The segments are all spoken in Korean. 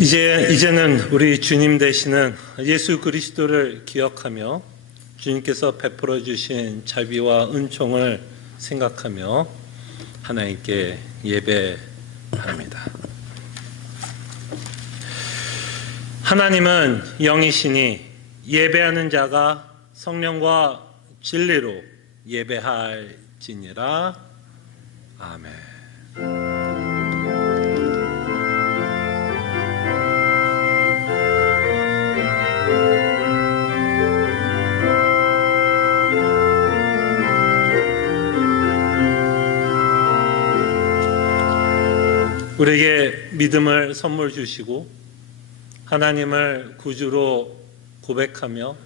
이제는 우리 주님 되시는 예수 그리스도를 기억하며 주님께서 베풀어 주신 자비와 은총을 생각하며 하나님께 예배합니다. 하나님은 영이시니 예배하는 자가 성령과 진리로 예배할지니라. 아멘. 우리에게 믿음을 선물 주시고 하나님을 구주로 고백하며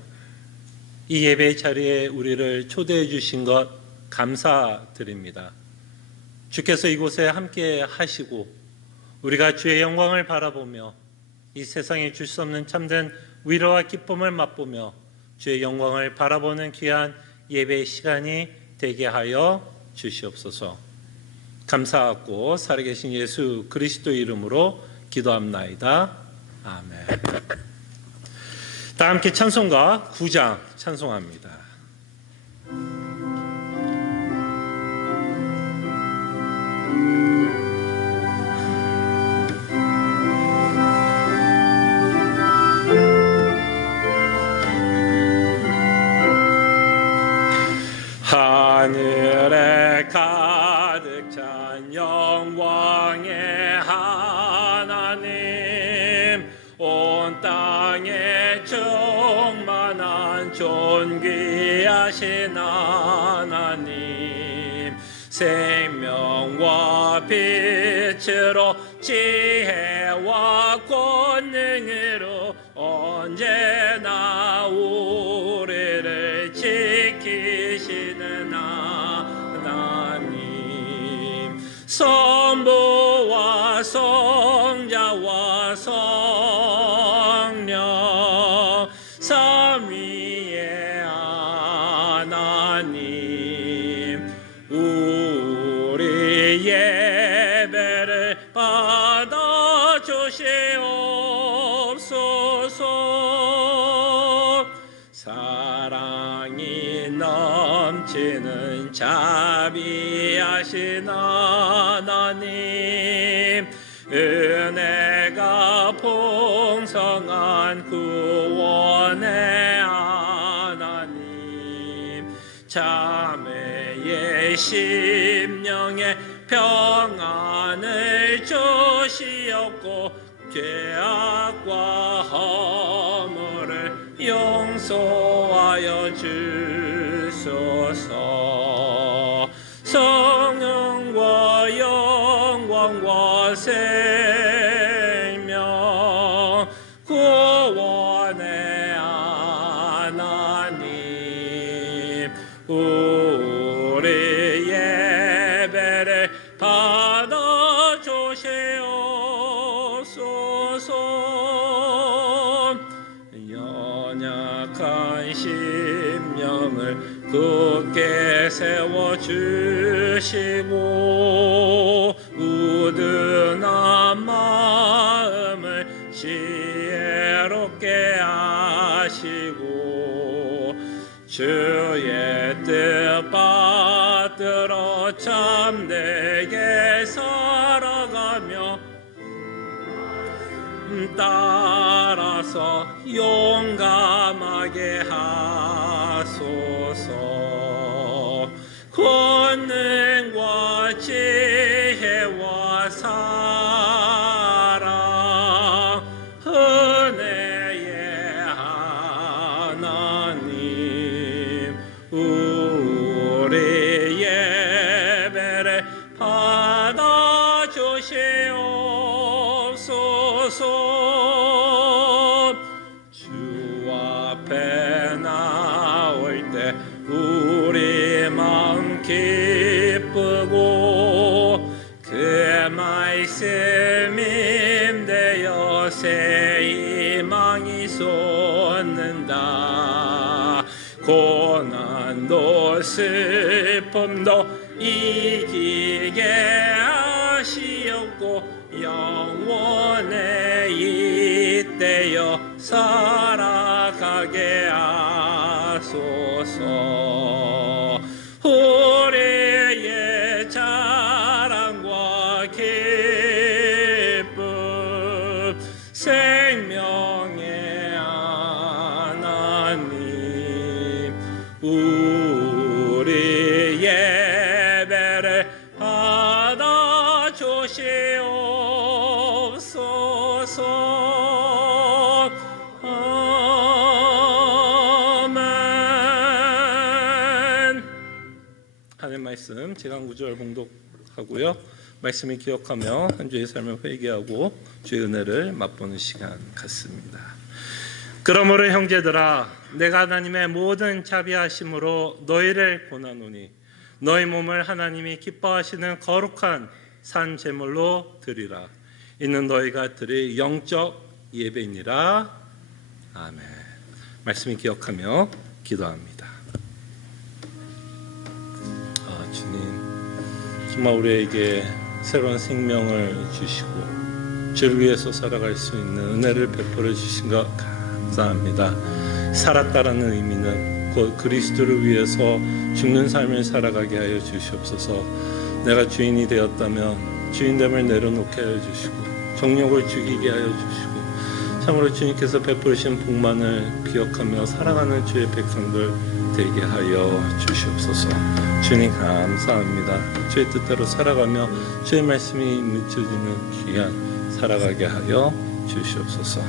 이 예배 자리에 우리를 초대해 주신 것 감사드립니다. 주께서 이곳에 함께 하시고 우리가 주의 영광을 바라보며 이 세상에 줄 수 없는 참된 위로와 기쁨을 맛보며 주의 영광을 바라보는 귀한 예배의 시간이 되게 하여 주시옵소서. 감사하고 살아계신 예수 그리스도 이름으로 기도합나이다. 아멘. 다 함께 찬송가 9장 찬송합니다. 하늘에 가득 찬 영광의 하나님, 온 땅에 충만한 존귀하신 하나님, 생명과 빛으로 지혜와 권능으로 언제나 우리를 지키시는 하나님, 성부와 성자와 성령 삼위의 하나님, 우리 예배를 받아 주시옵소서. 사랑이 넘치는 자비하신 하나님, 은혜가 풍성한 구원의 하나님, 자매의 심령에 평안을 주시옵고 죄악과 허물을 용서하여 주소서. 성령과 영광과 생명 구원의 하나님, 우리 예배를 받아 주시옵소서. 연약한 심령을 굳게 세워주시고 우둔한 마음을 지혜롭게 하시고 주의 뜻 받들어 참되게 살아가며 따라서 용감하게 하소서. 권능과 지혜와 사랑 은혜의 하나님, 우리 예배를 받아 주시옵소서. 주 앞에 나올 때 우리 마음 기쁘고 그 말씀 임되어 새 희망이 솟는다. 고난도 슬픔도 이기게 하시옵고 영원의 되어 살아가게 하소서. 우리의 자랑과 기쁨, 생명의 하나님, 우리 예배를 받아 주시옵소서. 아멘. 하나님 말씀 제가 구절 봉독하고요, 말씀을 기억하며 한 주의 삶을 회개하고 주의 은혜를 맛보는 시간 갖습니다. 그러므로 형제들아, 내가 하나님의 모든 자비하심으로 너희를 권하노니 너희 몸을 하나님이 기뻐하시는 거룩한 산 제물로 드리라. 이는 너희가 드릴 영적 예배니라. 아멘. 말씀을 기억하며 기도합니다. 주님, 정말 우리에게 새로운 생명을 주시고 주를 위해서 살아갈 수 있는 은혜를 베풀어 주신 것 감사합니다. 살았다라는 의미는 곧 그리스도를 위해서 죽는 삶을 살아가게 하여 주시옵소서. 내가 주인이 되었다면 주인됨을 내려놓게 하여 주시고 정욕을 죽이게 하여 주시고 참으로 주님께서 베푸신 복만을 기억하며 살아가는 주의 백성들 되게 하여 주시옵소서. 주님 감사합니다. 주의 뜻대로 살아가며 주의 말씀이 묻혀지는 귀한 살아가게 하여 주시옵소서.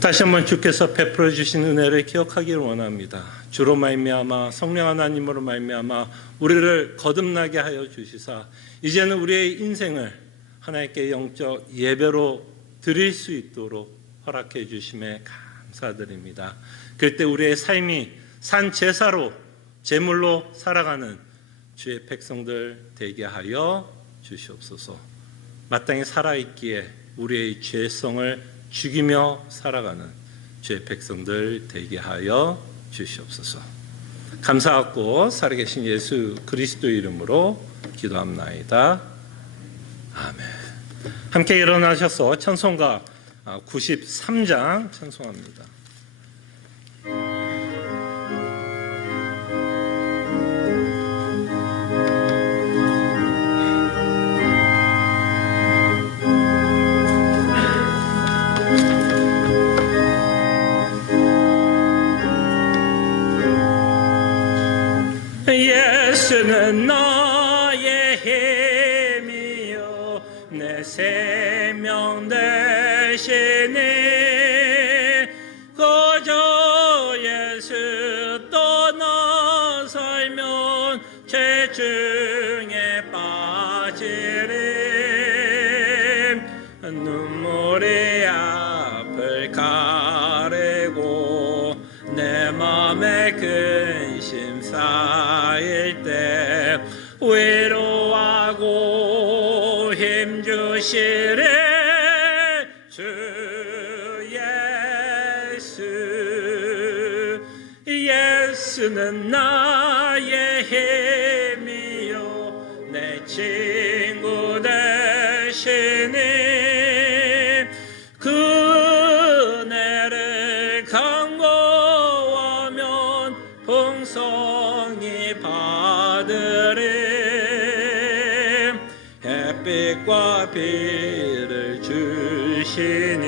다시 한번 주께서 베풀어 주신 은혜를 기억하기를 원합니다. 주로 말미암아 성령 하나님으로 말미암아 우리를 거듭나게 하여 주시사 이제는 우리의 인생을 하나님께 영적 예배로 드릴 수 있도록 허락해 주심에 감사드립니다. 그때 우리의 삶이 산 제사로 제물로 살아가는 주의 백성들 되게 하여 주시옵소서. 마땅히 살아있기에 우리의 죄성을 죽이며 살아가는 주의 백성들 되게 하여 주시옵소서. 감사하고 살아계신 예수 그리스도의 이름으로 기도합나이다. 아멘. 함께 일어나셔서 찬송가 93장 찬송합니다. 예수는 나의 힘이요 내 생명 되시니 그저 예수 떠나 살면 죄 중에 빠지리. 눈물이 앞을 가리고 내 맘에 근심 쌓일 때 위로하고 힘주시리 주 예수. 예수는 나의 힘이요 내 친구 되시니 그네를 간구하면 풍성히 받으리. 햇빛과 비를 주시니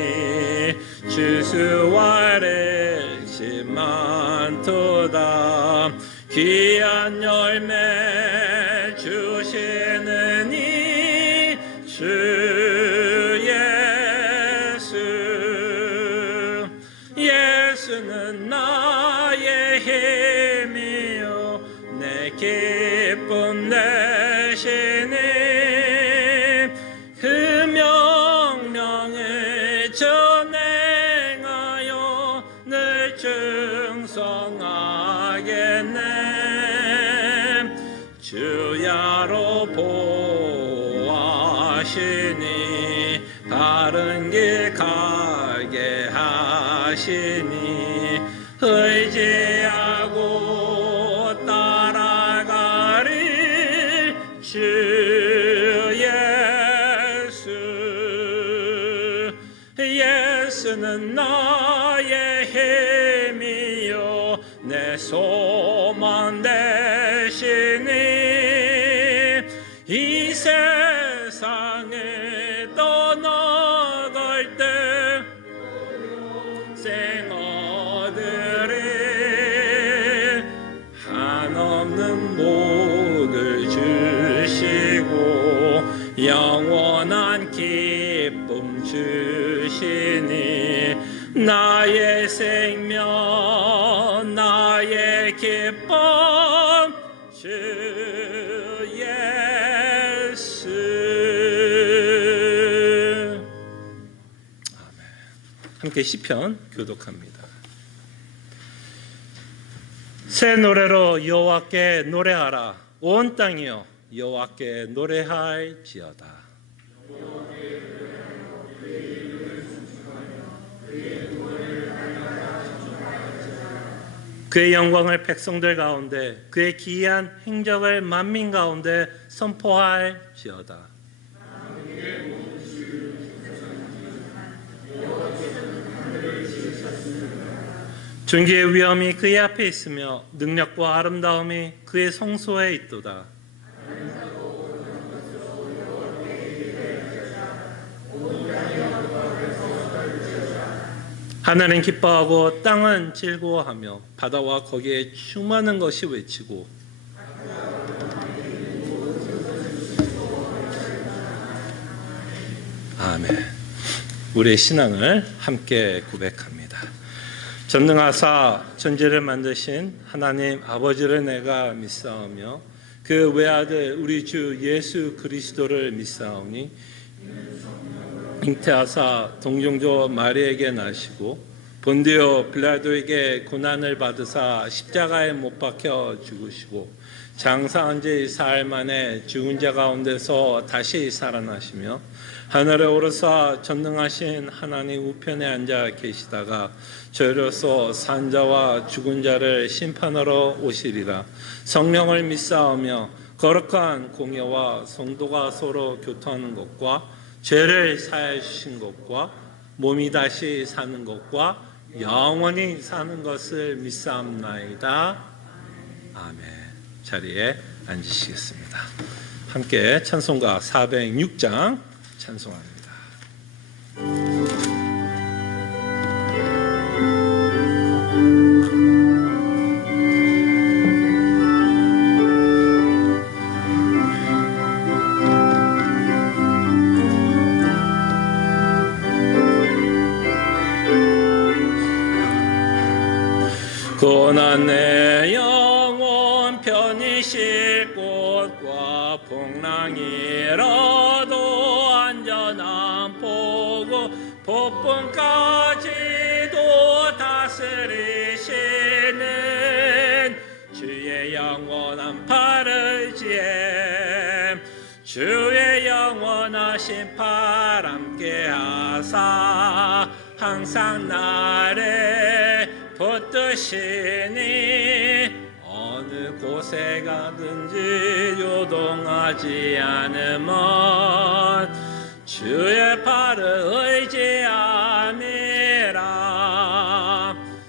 주수와 렉시 많도다. 귀한 열매 주시느니 주 예수. 예수는 나의 힘이요 내 기쁨 되시니 그 명령을 전행하여 늘 충성하겠네. 주야로 보호하시니 바른 길 가게 하시니 의지하고 따라가리 주 예수. 예수 예수는 나의 힘이요 내 소망 되시니 이 세상에 떠나갈 때 생아들이 한없는 복을 주시고 영원한 기쁨 주시니 나의 생명 나의 기쁨 주 예수. 아멘. 함께 시편 교독합니다. 새 노래로 여호와께 노래하라. 온 땅이여 여호와께 노래할지어다. 그의 영광을 백성들 가운데 그의 기이한 행적을 만민 가운데 선포할지어다. 존귀의 위엄이 그의 앞에 있으며 능력과 아름다움이 그의 성소에 있도다. 하늘은 기뻐하고 땅은 즐거워하며 바다와 거기에 충만한 것이 외치고 아멘. 우리의 신앙을 함께 고백합니다. 전능하사 천지를 만드신 하나님 아버지를 내가 믿사오며 그 외아들 우리 주 예수 그리스도를 믿사오니 잉태하사 동정조 마리에게 나시고 본디오 빌라도에게 고난을 받으사 십자가에 못 박혀 죽으시고 장사한 지 사흘 만에 죽은 자 가운데서 다시 살아나시며 하늘에 오르사 전능하신 하나님 우편에 앉아 계시다가 저희로서 산 자와 죽은 자를 심판하러 오시리라. 성령을 믿사오며 거룩한 공예와 성도가 서로 교통하는 것과 죄를 사하여 주신 것과 몸이 다시 사는 것과 영원히 사는 것을 믿사옵나이다. 아멘. 자리에 앉으시겠습니다. 함께 찬송가 406장 찬송합니다. 고난 내 영혼 편히 쉴 곳과 풍랑이라도 안전한 포구 폭풍까지도 다스리시는 주의 영원한 팔을 지혜 주의 영원하신 팔 함께 하사 항상 나를 붙드시니 어느 곳에 가든지 요동하지 않으면 주의 팔을 의지함이라.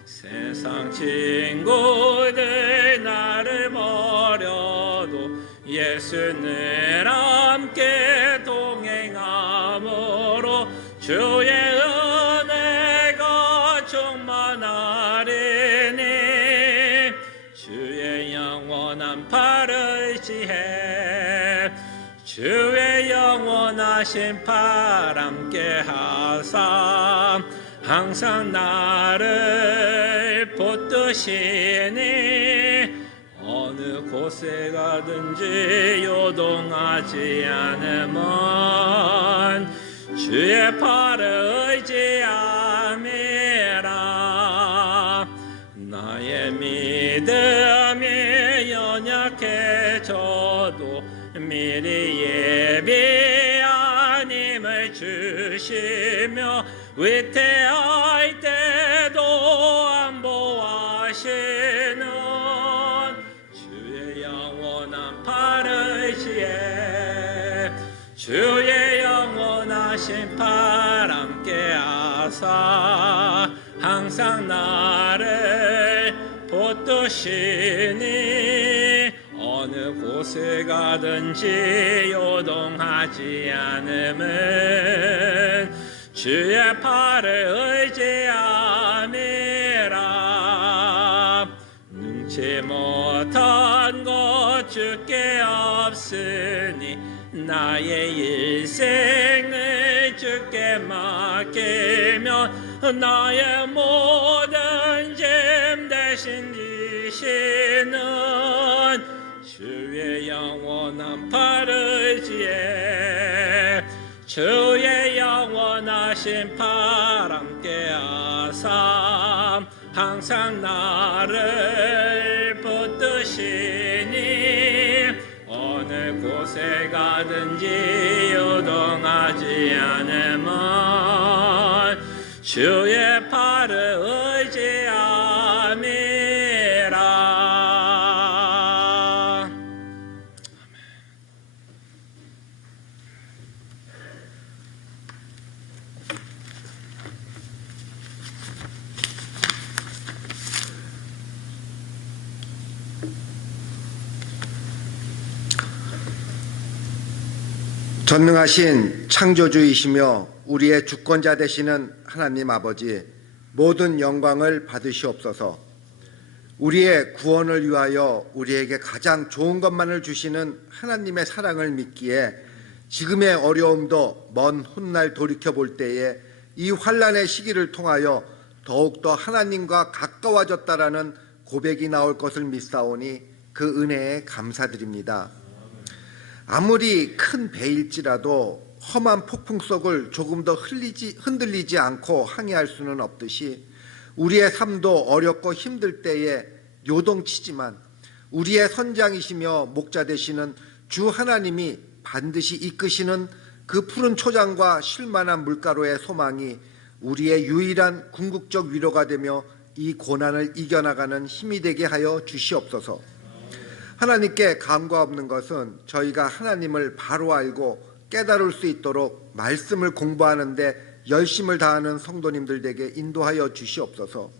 세상 친구들 나를 버려도 예수는 함께 동행함으로 주의 은혜가 충만하리니 주의 영원한 팔을 지혜 주의 영원하신 팔 함께 하사 항상 나를 붙드시니 어느 곳에 가든지 요동하지 않으면 주의 팔을 의지함이라. 나의 믿음이 연약해져도 미리 예비한 힘을 주시며 위태할 때도 안보하시는 주의 영원한 팔을 지혜 주의 영원하신 팔 함께 하사 하사 항상 나를 붙드시니 어느 곳에 가든지 요동하지 않음은 주의 팔을 의지함이라. 능치 못한 것 주께 없으니 나의 일생을 주께 맡기며 나의 모든 짐 대신 지시는 주의 영원한 팔을 지에 주의 영원하신 팔 함께 하사 항상 나를 붙드시니 어느 곳에 가든지 요동하지 않음은 주의 팔을 의지함이라. 전능하신 창조주이시며 우리의 주권자 되시는 하나님 아버지, 모든 영광을 받으시옵소서. 우리의 구원을 위하여 우리에게 가장 좋은 것만을 주시는 하나님의 사랑을 믿기에 지금의 어려움도 먼 훗날 돌이켜볼 때에 이 환난의 시기를 통하여 더욱더 하나님과 가까워졌다라는 고백이 나올 것을 믿사오니 그 은혜에 감사드립니다. 아무리 큰 배일지라도 험한 폭풍 속을 조금 더 흔들리지 않고 항해할 수는 없듯이 우리의 삶도 어렵고 힘들 때에 요동치지만 우리의 선장이시며 목자 되시는 주 하나님이 반드시 이끄시는 그 푸른 초장과 쉴만한 물가로의 소망이 우리의 유일한 궁극적 위로가 되며 이 고난을 이겨나가는 힘이 되게 하여 주시옵소서. 하나님께 감과 없는 것은 저희가 하나님을 바로 알고 깨달을 수 있도록 말씀을 공부하는데 열심을 다하는 성도님들에게 인도하여 주시옵소서.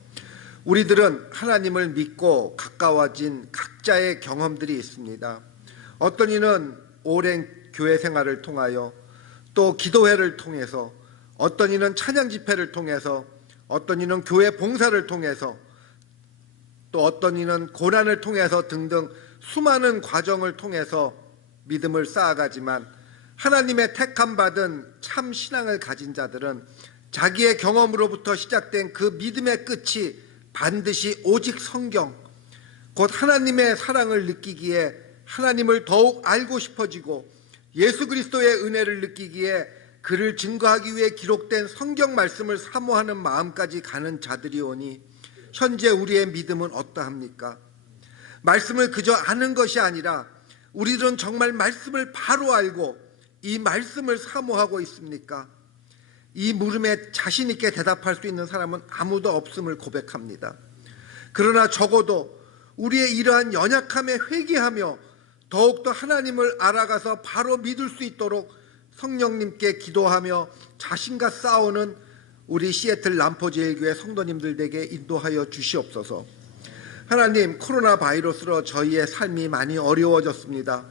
우리들은 하나님을 믿고 가까워진 각자의 경험들이 있습니다. 어떤 이는 오랜 교회 생활을 통하여, 또 기도회를 통해서, 어떤 이는 찬양 집회를 통해서, 어떤 이는 교회 봉사를 통해서, 또 어떤 이는 고난을 통해서 등등 수많은 과정을 통해서 믿음을 쌓아가지만 하나님의 택함받은 참 신앙을 가진 자들은 자기의 경험으로부터 시작된 그 믿음의 끝이 반드시 오직 성경, 곧 하나님의 사랑을 느끼기에 하나님을 더욱 알고 싶어지고 예수 그리스도의 은혜를 느끼기에 그를 증거하기 위해 기록된 성경 말씀을 사모하는 마음까지 가는 자들이오니 현재 우리의 믿음은 어떠합니까? 말씀을 그저 아는 것이 아니라 우리들은 정말 말씀을 바로 알고 이 말씀을 사모하고 있습니까? 이 물음에 자신 있게 대답할 수 있는 사람은 아무도 없음을 고백합니다. 그러나 적어도 우리의 이러한 연약함에 회개하며 더욱더 하나님을 알아가서 바로 믿을 수 있도록 성령님께 기도하며 자신과 싸우는 우리 시애틀 람포제일교회 성도님들에게 인도하여 주시옵소서. 하나님, 코로나 바이러스로 저희의 삶이 많이 어려워졌습니다.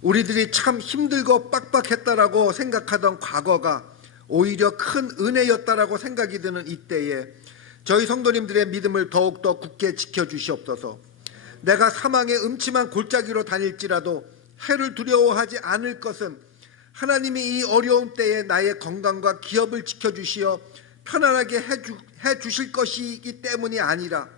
우리들이 참 힘들고 빡빡했다라고 생각하던 과거가 오히려 큰 은혜였다라고 생각이 드는 이때에 저희 성도님들의 믿음을 더욱더 굳게 지켜주시옵소서. 내가 사망의 음침한 골짜기로 다닐지라도 해를 두려워하지 않을 것은 하나님이 이 어려운 때에 나의 건강과 기업을 지켜주시어 편안하게 해주실 것이기 때문이 아니라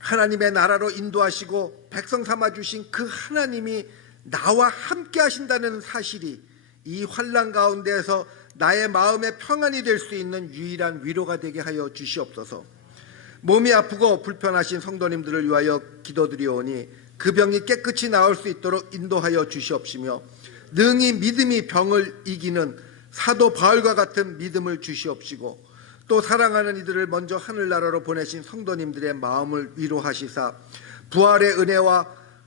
하나님의 나라로 인도하시고 백성 삼아주신 그 하나님이 나와 함께 하신다는 사실이 이 환난 가운데에서 나의 마음의 평안이 될 수 있는 유일한 위로가 되게 하여 주시옵소서. 몸이 아프고 불편하신 성도님들을 위하여 기도드리오니 그 병이 깨끗이 나을 수 있도록 인도하여 주시옵시며 능히 믿음이 병을 이기는 사도 바울과 같은 믿음을 주시옵시고 또 사랑하는 이들을 먼저 하늘나라로 보내신 성도님들의 마음을 위로하시사 부활의 은혜와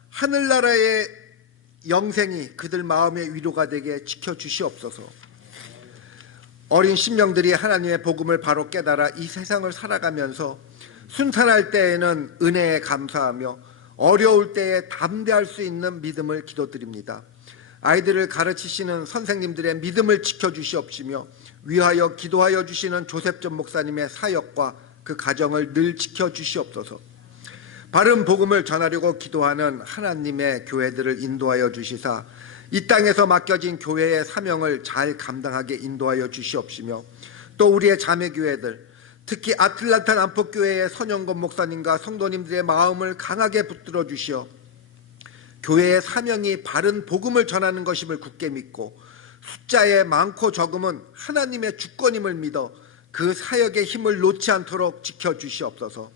하늘나라의 영생이 그들 마음의 위로가 되게 지켜주시옵소서. 어린 심령들이 하나님의 복음을 바로 깨달아 이 세상을 살아가면서 순탄할 때에는 은혜에 감사하며 어려울 때에 담대할 수 있는 믿음을 기도드립니다. 아이들을 가르치시는 선생님들의 믿음을 지켜주시옵시며 위하여 기도하여 주시는 조셉 목사님의 사역과 그 가정을 늘 지켜주시옵소서. 바른 복음을 전하려고 기도하는 하나님의 교회들을 인도하여 주시사 이 땅에서 맡겨진 교회의 사명을 잘 감당하게 인도하여 주시옵시며 또 우리의 자매교회들, 특히 아틀란타 남북교회의 선영건 목사님과 성도님들의 마음을 강하게 붙들어 주시어 교회의 사명이 바른 복음을 전하는 것임을 굳게 믿고 숫자의 많고 적음은 하나님의 주권임을 믿어 그 사역의 힘을 놓지 않도록 지켜주시옵소서.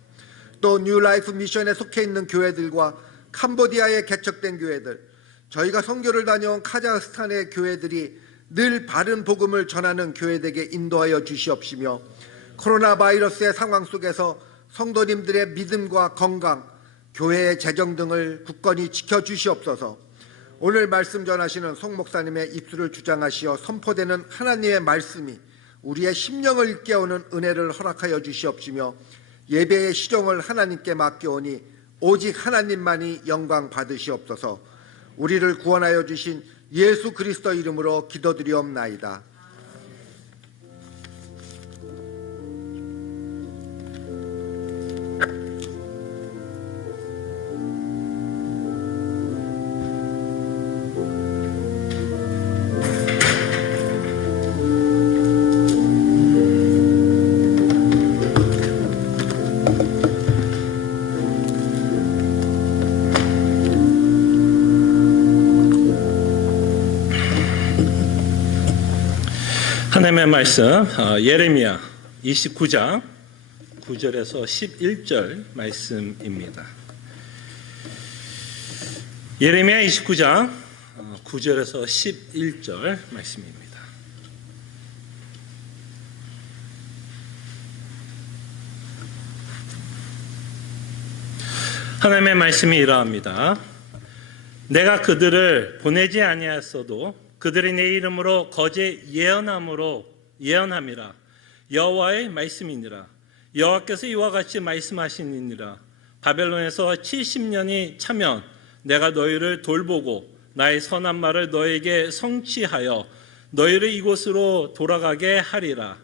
또 뉴라이프 미션에 속해 있는 교회들과 캄보디아에 개척된 교회들, 저희가 선교를 다녀온 카자흐스탄의 교회들이 늘 바른 복음을 전하는 교회들에게 인도하여 주시옵시며 코로나 바이러스의 상황 속에서 성도님들의 믿음과 건강, 교회의 재정 등을 굳건히 지켜주시옵소서. 오늘 말씀 전하시는 송 목사님의 입술을 주장하시어 선포되는 하나님의 말씀이 우리의 심령을 일깨우는 은혜를 허락하여 주시옵시며 예배의 시종을 하나님께 맡겨오니 오직 하나님만이 영광 받으시옵소서. 우리를 구원하여 주신 예수 그리스도 이름으로 기도드리옵나이다. 하나님의 말씀 예레미야 29장 9절에서 11절 말씀입니다. 예레미야 29장 9절에서 11절 말씀입니다. 하나님의 말씀이 이러합니다. 내가 그들을 보내지 아니하였어도 그들이 내 이름으로 거짓 예언함이라. 여호와의 말씀이니라. 여호와께서 이와 같이 말씀하시니라. 바벨론에서 70년이 차면 내가 너희를 돌보고 나의 선한 말을 너에게 성취하여 너희를 이곳으로 돌아가게 하리라.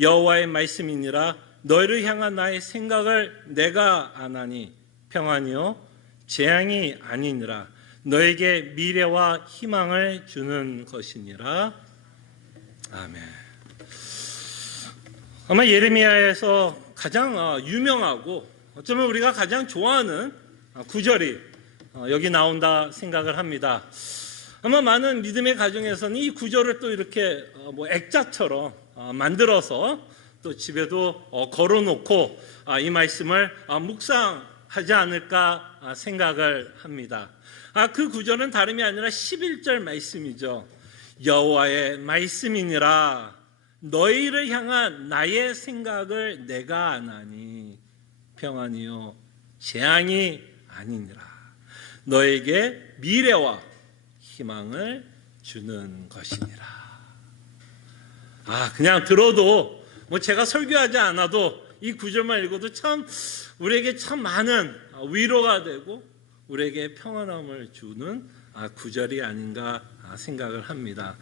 여호와의 말씀이니라. 너희를 향한 나의 생각을 내가 아나니 평안이요 재앙이 아니니라. 너에게 미래와 희망을 주는 것이니라. 아멘. 아마 예레미야에서 가장 유명하고 어쩌면 우리가 가장 좋아하는 구절이 여기 나온다 생각을 합니다. 아마 많은 믿음의 가정에서는 이 구절을 또 이렇게 액자처럼 만들어서 또 집에도 걸어놓고 이 말씀을 묵상하지 않을까 생각을 합니다. 그 구절은 다름이 아니라 11절 말씀이죠. 여호와의 말씀이니라. 너희를 향한 나의 생각을 내가 아나니 평안이요 재앙이 아니니라. 너에게 미래와 희망을 주는 것이니라. 그냥 들어도 제가 설교하지 않아도 이 구절만 읽어도 참 우리에게 참 많은 위로가 되고 우리에게 평안함을 주는 구절이 아닌가 생각을 합니다.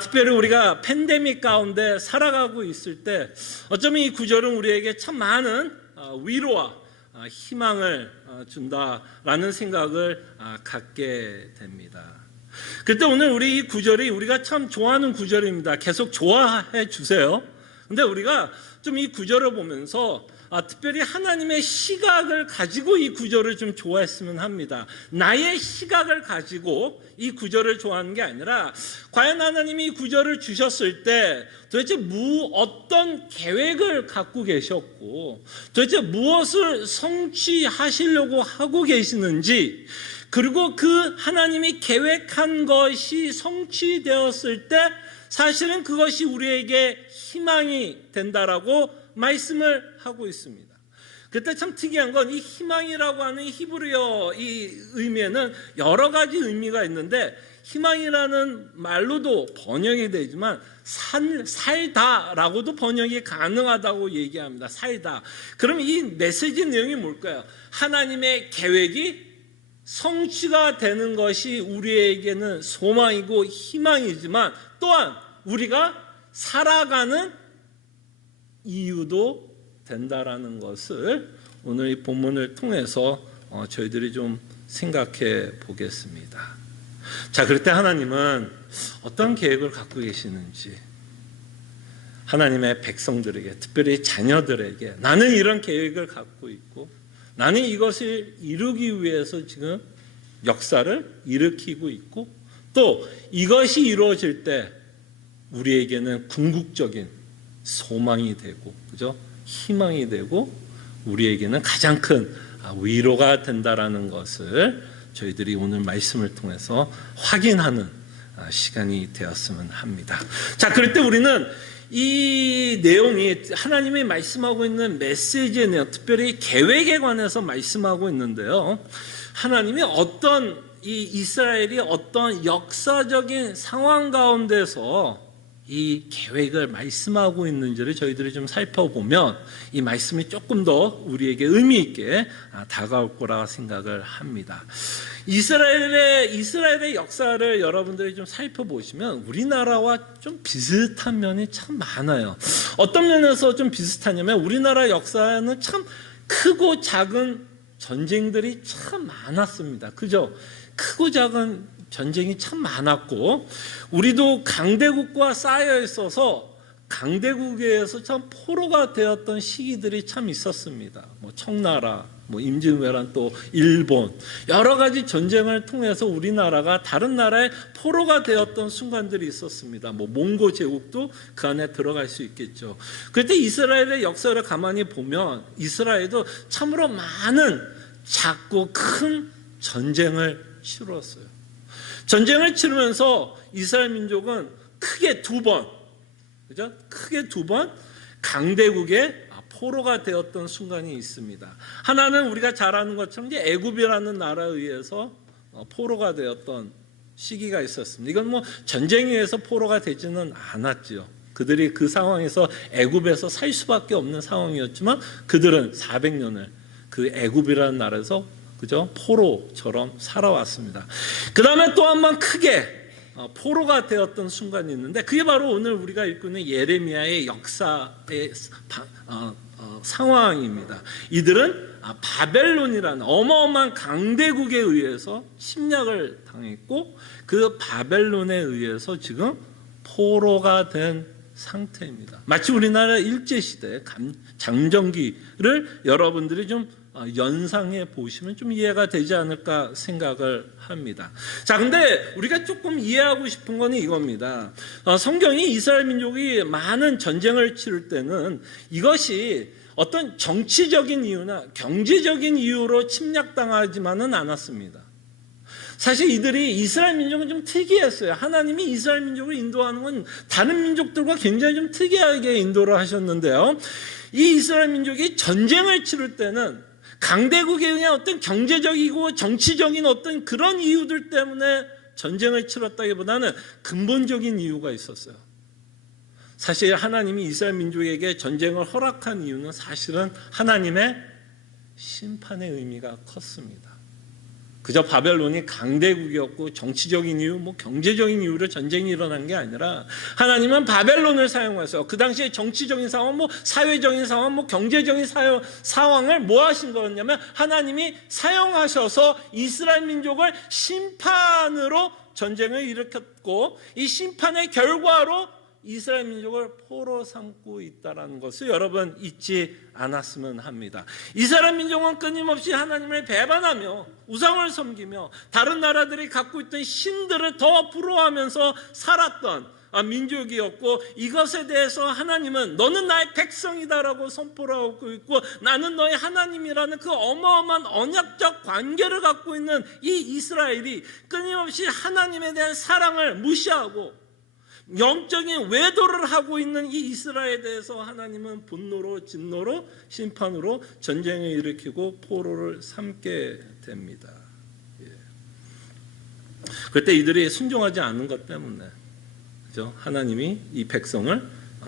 특별히 우리가 팬데믹 가운데 살아가고 있을 때 어쩌면 이 구절은 우리에게 참 많은 위로와 희망을 준다라는 생각을 갖게 됩니다. 그때 오늘 우리 이 구절이 우리가 참 좋아하는 구절입니다. 계속 좋아해 주세요. 근데 우리가 좀 이 구절을 보면서 특별히 하나님의 시각을 가지고 이 구절을 좀 좋아했으면 합니다. 나의 시각을 가지고 이 구절을 좋아하는 게 아니라 과연 하나님이 이 구절을 주셨을 때 도대체 어떤 계획을 갖고 계셨고 도대체 무엇을 성취하시려고 하고 계시는지, 그리고 그 하나님이 계획한 것이 성취되었을 때 사실은 그것이 우리에게 희망이 된다라고 말씀을 하고 있습니다. 그때 참 특이한 건 이 희망이라고 하는 히브리어 이 의미에는 여러 가지 의미가 있는데 희망이라는 말로도 번역이 되지만 살다라고도 번역이 가능하다고 얘기합니다. 살다. 그럼 이 메시지 내용이 뭘까요? 하나님의 계획이 성취가 되는 것이 우리에게는 소망이고 희망이지만 또한 우리가 살아가는 이유도 된다라는 것을 오늘 이 본문을 통해서 저희들이 좀 생각해 보겠습니다. 자, 그럴 때 하나님은 어떤 계획을 갖고 계시는지, 하나님의 백성들에게, 특별히 자녀들에게 나는 이런 계획을 갖고 있고 나는 이것을 이루기 위해서 지금 역사를 일으키고 있고 또 이것이 이루어질 때 우리에게는 궁극적인 소망이 되고, 그죠? 희망이 되고 우리에게는 가장 큰 위로가 된다라는 것을 저희들이 오늘 말씀을 통해서 확인하는 시간이 되었으면 합니다. 자, 그럴 때 우리는 이 내용이 하나님이 말씀하고 있는 메시지의 내용, 특별히 계획에 관해서 말씀하고 있는데요. 하나님이 어떤 이 이스라엘이 어떤 역사적인 상황 가운데서 이 계획을 말씀하고 있는지를 저희들이 좀 살펴보면 이 말씀이 조금 더 우리에게 의미 있게 다가올 거라 생각을 합니다. 이스라엘의 역사를 여러분들이 좀 살펴보시면 우리나라와 좀 비슷한 면이 참 많아요. 어떤 면에서 좀 비슷하냐면 우리나라 역사는 참 크고 작은 전쟁들이 참 많았습니다. 그죠? 크고 작은 전쟁이 참 많았고 우리도 강대국과 쌓여 있어서 강대국에서 참 포로가 되었던 시기들이 참 있었습니다. 뭐 청나라, 뭐 임진왜란, 또 일본 여러 가지 전쟁을 통해서 우리나라가 다른 나라의 포로가 되었던 순간들이 있었습니다. 뭐 몽고 제국도 그 안에 들어갈 수 있겠죠. 그때 이스라엘의 역사를 가만히 보면 이스라엘도 참으로 많은 작고 큰 전쟁을 치루었어요. 전쟁을 치르면서 이스라엘 민족은 크게 두 번, 그죠? 크게 두 번 강대국의 포로가 되었던 순간이 있습니다. 하나는 우리가 잘 아는 것처럼 이제 애굽이라는 나라에 의해서 포로가 되었던 시기가 있었습니다. 이건 뭐 전쟁에 의해서 포로가 되지는 않았죠. 그들이 그 상황에서 애굽에서 살 수밖에 없는 상황이었지만 그들은 400년을 그 애굽이라는 나라에서 그죠? 포로처럼 살아왔습니다. 그 다음에 또 한 번 크게 포로가 되었던 순간이 있는데 그게 바로 오늘 우리가 읽고 있는 예레미야의 역사의 상황입니다. 이들은 바벨론이라는 어마어마한 강대국에 의해서 침략을 당했고 그 바벨론에 의해서 지금 포로가 된 상태입니다. 마치 우리나라 일제시대 장정기를 여러분들이 좀 연상해 보시면 좀 이해가 되지 않을까 생각을 합니다. 자, 근데 우리가 조금 이해하고 싶은 건 이겁니다. 성경이 이스라엘 민족이 많은 전쟁을 치를 때는 이것이 어떤 정치적인 이유나 경제적인 이유로 침략당하지만은 않았습니다. 사실 이들이 이스라엘 민족은 좀 특이했어요. 하나님이 이스라엘 민족을 인도하는 건 다른 민족들과 굉장히 좀 특이하게 인도를 하셨는데요. 이 이스라엘 민족이 전쟁을 치를 때는 강대국에 의한 어떤 경제적이고 정치적인 어떤 그런 이유들 때문에 전쟁을 치렀다기보다는 근본적인 이유가 있었어요. 사실 하나님이 이스라엘 민족에게 전쟁을 허락한 이유는 사실은 하나님의 심판의 의미가 컸습니다. 그저 바벨론이 강대국이었고 정치적인 이유, 뭐 경제적인 이유로 전쟁이 일어난 게 아니라 하나님은 바벨론을 사용해서 그 당시에 정치적인 상황, 뭐 사회적인 상황, 뭐 경제적인 상황을 뭐 하신 거였냐면 하나님이 사용하셔서 이스라엘 민족을 심판으로 전쟁을 일으켰고 이 심판의 결과로 이스라엘 민족을 포로 삼고 있다는 것을 여러분 잊지 않았으면 합니다. 이스라엘 민족은 끊임없이 하나님을 배반하며 우상을 섬기며 다른 나라들이 갖고 있던 신들을 더 부러워하면서 살았던 민족이었고 이것에 대해서 하나님은 너는 나의 백성이다라고 선포를 하고 있고 나는 너의 하나님이라는 그 어마어마한 언약적 관계를 갖고 있는 이 이스라엘이 끊임없이 하나님에 대한 사랑을 무시하고 영적인 외도를 하고 있는 이 이스라엘에 대해서 하나님은 분노로 진노로 심판으로 전쟁을 일으키고 포로를 삼게 됩니다. 그때 이들이 순종하지 않은 것 때문에, 그죠? 하나님이 이 백성을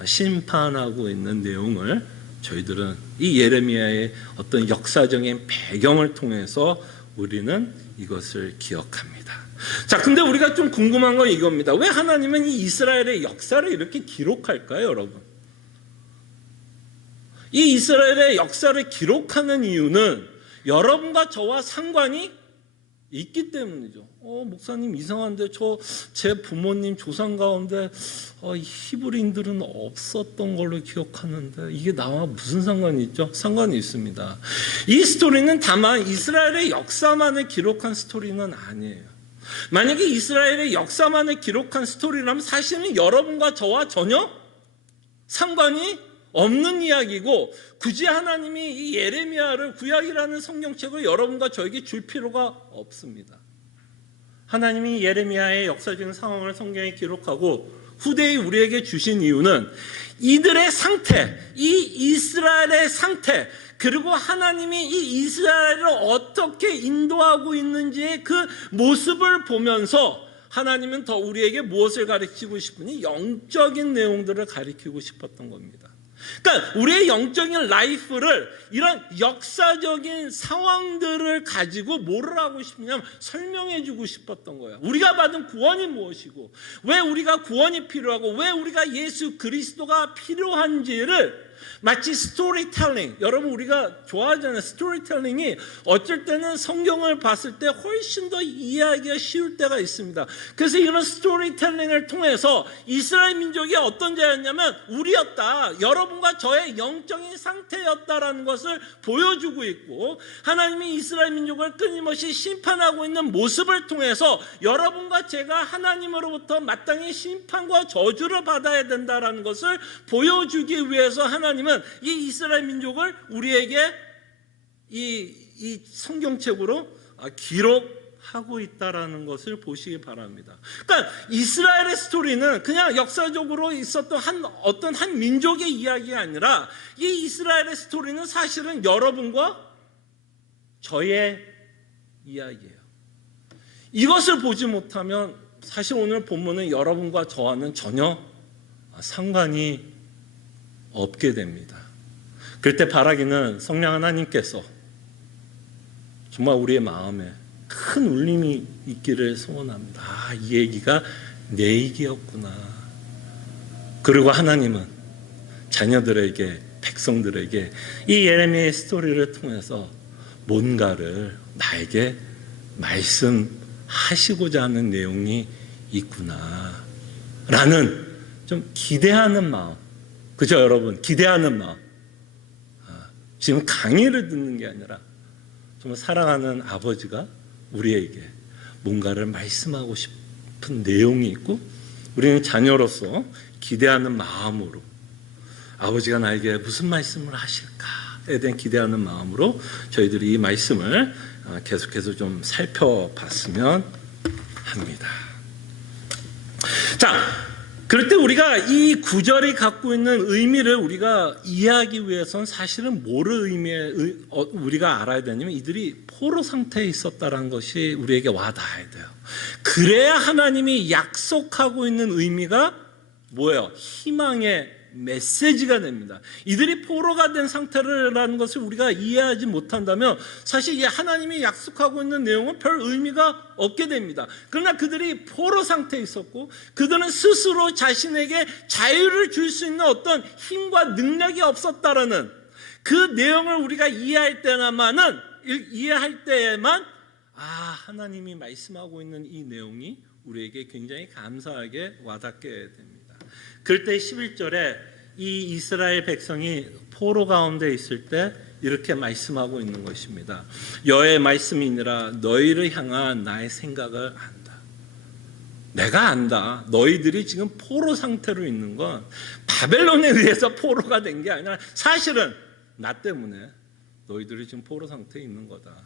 심판하고 있는 내용을 저희들은 이 예레미야의 어떤 역사적인 배경을 통해서 우리는 이것을 기억합니다. 자, 근데 우리가 좀 궁금한 건 이겁니다. 왜 하나님은 이 이스라엘의 역사를 이렇게 기록할까요, 여러분? 이 이스라엘의 역사를 기록하는 이유는 여러분과 저와 상관이 있기 때문이죠. 목사님 이상한데 제 부모님 조상 가운데 히브리인들은 없었던 걸로 기억하는데 이게 나와 무슨 상관이 있죠? 상관이 있습니다. 이 스토리는 다만 이스라엘의 역사만을 기록한 스토리는 아니에요. 만약에 이스라엘의 역사만을 기록한 스토리라면 사실은 여러분과 저와 전혀 상관이 없는 이야기고, 굳이 하나님이 이 예레미야를, 구약이라는 성경책을 여러분과 저에게 줄 필요가 없습니다. 하나님이 예레미야의 역사적인 상황을 성경에 기록하고 후대에 우리에게 주신 이유는 이들의 상태, 이 이스라엘의 상태, 그리고 하나님이 이 이스라엘을 어떻게 인도하고 있는지의 그 모습을 보면서 하나님은 더 우리에게 무엇을 가르치고 싶으니 영적인 내용들을 가르치고 싶었던 겁니다. 그러니까 우리의 영적인 라이프를 이런 역사적인 상황들을 가지고 뭐를 하고 싶냐면 설명해 주고 싶었던 거예요. 우리가 받은 구원이 무엇이고, 왜 우리가 구원이 필요하고, 왜 우리가 예수 그리스도가 필요한지를 마치 스토리텔링, 여러분 우리가 좋아하잖아요. 스토리텔링이 어쩔 때는 성경을 봤을 때 훨씬 더 이해하기가 쉬울 때가 있습니다. 그래서 이런 스토리텔링을 통해서 이스라엘 민족이 어떤 자였냐면 우리였다, 여러분과 저의 영적인 상태였다라는 것을 보여주고 있고, 하나님이 이스라엘 민족을 끊임없이 심판하고 있는 모습을 통해서 여러분과 제가 하나님으로부터 마땅히 심판과 저주를 받아야 된다라는 것을 보여주기 위해서 하나님은 이 이스라엘 민족을 우리에게 이 성경책으로 기록하고 있다라는 것을 보시기 바랍니다. 그러니까 이스라엘의 스토리는 그냥 역사적으로 있었던 어떤 한 민족의 이야기가 아니라, 이 이스라엘의 스토리는 사실은 여러분과 저의 이야기예요. 이것을 보지 못하면 사실 오늘 본문은 여러분과 저와는 전혀 상관이 없게 됩니다. 그럴 때 바라기는 성령 하나님께서 정말 우리의 마음에 큰 울림이 있기를 소원합니다. 이 얘기가 내 얘기였구나. 그리고 하나님은 자녀들에게, 백성들에게 이 예레미야의 스토리를 통해서 뭔가를 나에게 말씀하시고자 하는 내용이 있구나 라는 좀 기대하는 마음, 그죠 여러분? 기대하는 마음. 지금 강의를 듣는 게 아니라 정말 사랑하는 아버지가 우리에게 뭔가를 말씀하고 싶은 내용이 있고, 우리는 자녀로서 기대하는 마음으로 아버지가 나에게 무슨 말씀을 하실까에 대한 기대하는 마음으로 저희들이 이 말씀을 계속해서 좀 살펴봤으면 합니다. 자, 그럴 때 우리가 이 구절이 갖고 있는 의미를 우리가 이해하기 위해서는 사실은 뭐를 우리가 알아야 되냐면 이들이 포로 상태에 있었다는 것이 우리에게 와닿아야 돼요. 그래야 하나님이 약속하고 있는 의미가 뭐예요? 희망의 메시지가 됩니다. 이들이 포로가 된 상태라는 것을 우리가 이해하지 못한다면 사실 하나님이 약속하고 있는 내용은 별 의미가 없게 됩니다. 그러나 그들이 포로 상태에 있었고, 그들은 스스로 자신에게 자유를 줄 수 있는 어떤 힘과 능력이 없었다라는 그 내용을 우리가 이해할 때에만 하나님이 말씀하고 있는 이 내용이 우리에게 굉장히 감사하게 와닿게 됩니다. 그럴 때 11절에 이 이스라엘 백성이 포로 가운데 있을 때 이렇게 말씀하고 있는 것입니다. 여호와의 말씀이니라 너희를 향한 나의 생각을 안다. 내가 안다. 너희들이 지금 포로 상태로 있는 건 바벨론에 의해서 포로가 된 게 아니라 사실은 나 때문에 너희들이 지금 포로 상태에 있는 거다.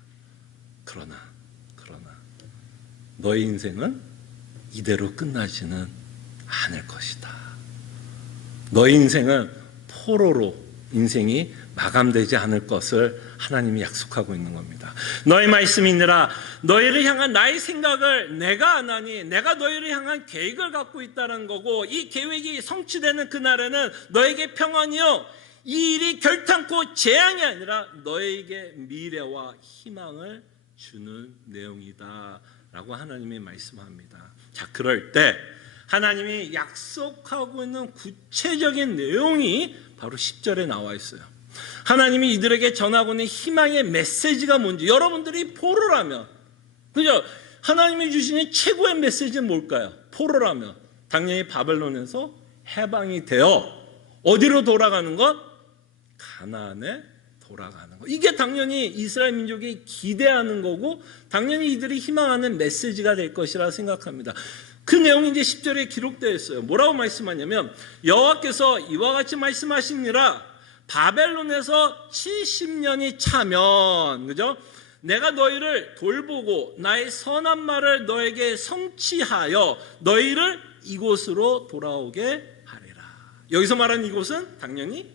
그러나 너희 인생은 이대로 끝나지는 않을 것이다. 너희 인생은 포로로 인생이 마감되지 않을 것을 하나님이 약속하고 있는 겁니다. 너의 말씀이 있느라 너희를 향한 나의 생각을 내가 아나니 내가 너희를 향한 계획을 갖고 있다는 거고, 이 계획이 성취되는 그날에는 너에게 평안이요 이 일이 결탄코 재앙이 아니라 너에게 미래와 희망을 주는 내용이다 라고 하나님이 말씀합니다. 자, 그럴 때 하나님이 약속하고 있는 구체적인 내용이 바로 10절에 나와 있어요. 하나님이 이들에게 전하고 있는 희망의 메시지가 뭔지, 여러분들이 포로라면, 그죠? 하나님이 주시는 최고의 메시지는 뭘까요? 포로라면 당연히 바벨론에서 해방이 되어 어디로 돌아가는 것? 가나안에 돌아가는 것. 이게 당연히 이스라엘 민족이 기대하는 거고 당연히 이들이 희망하는 메시지가 될 것이라 생각합니다. 그 내용이 이제 10절에 기록되어 있어요. 뭐라고 말씀하냐면, 여호와께서 이와 같이 말씀하시니라 바벨론에서 70년이 차면, 그죠? 내가 너희를 돌보고 나의 선한 말을 너에게 성취하여 너희를 이곳으로 돌아오게 하리라. 여기서 말하는 이곳은 당연히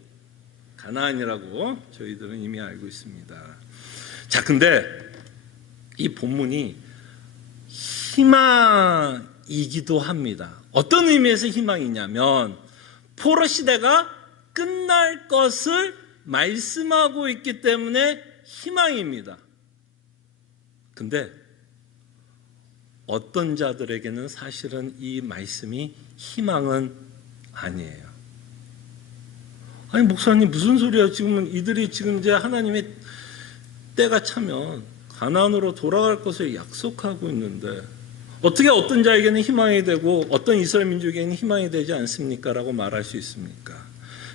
가나안이라고 저희들은 이미 알고 있습니다. 자, 근데 이 본문이 희망이기도 합니다. 어떤 의미에서 희망이냐면 포로 시대가 끝날 것을 말씀하고 있기 때문에 희망입니다. 근데 어떤 자들에게는 사실은 이 말씀이 희망은 아니에요. 아니, 목사님 무슨 소리야? 지금은 이들이 지금 이제 하나님의 때가 차면 가나안으로 돌아갈 것을 약속하고 있는데 어떻게 어떤 자에게는 희망이 되고 어떤 이스라엘 민족에게는 희망이 되지 않습니까? 라고 말할 수 있습니까?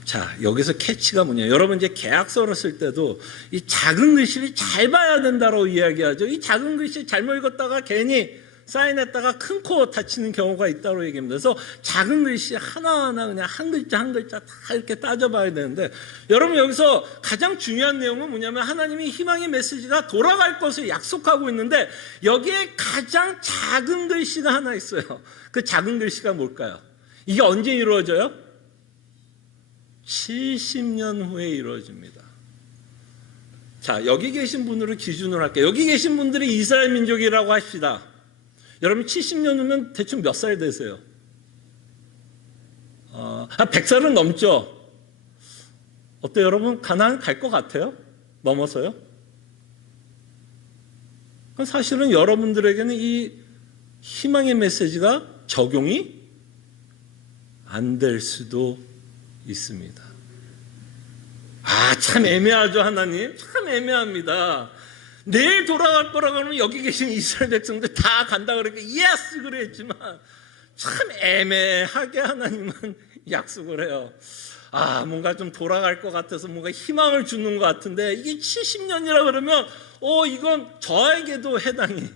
자, 여기서 캐치가 뭐냐? 여러분 이제 계약서를 쓸 때도 이 작은 글씨를 잘 봐야 된다고 이야기하죠. 이 작은 글씨 잘못 읽었다가 괜히 사인했다가 큰 코 다치는 경우가 있다고 얘기합니다. 그래서 작은 글씨 하나하나 그냥 한 글자 한 글자 다 이렇게 따져봐야 되는데, 여러분 여기서 가장 중요한 내용은 뭐냐면 하나님이 희망의 메시지가 돌아갈 것을 약속하고 있는데 여기에 가장 작은 글씨가 하나 있어요. 그 작은 글씨가 뭘까요? 이게 언제 이루어져요? 70년 후에 이루어집니다. 자, 여기 계신 분으로 기준으로 할게요. 여기 계신 분들이 이스라엘 민족이라고 합시다. 여러분 70년 후면 대충 몇 살 되세요? 100살은 넘죠? 어때요, 여러분? 가나안 갈 것 같아요? 넘어서요? 사실은 여러분들에게는 이 희망의 메시지가 적용이 안 될 수도 있습니다. 참 애매하죠, 하나님? 참 애매합니다. 내일 돌아갈 거라고 하면 여기 계신 이스라엘 백성들 다 간다 그러니까 예스 그랬지만 참 애매하게 하나님은 약속을 해요. 뭔가 좀 돌아갈 것 같아서 뭔가 희망을 주는 것 같은데 이게 70년이라 그러면 이건 저에게도 해당이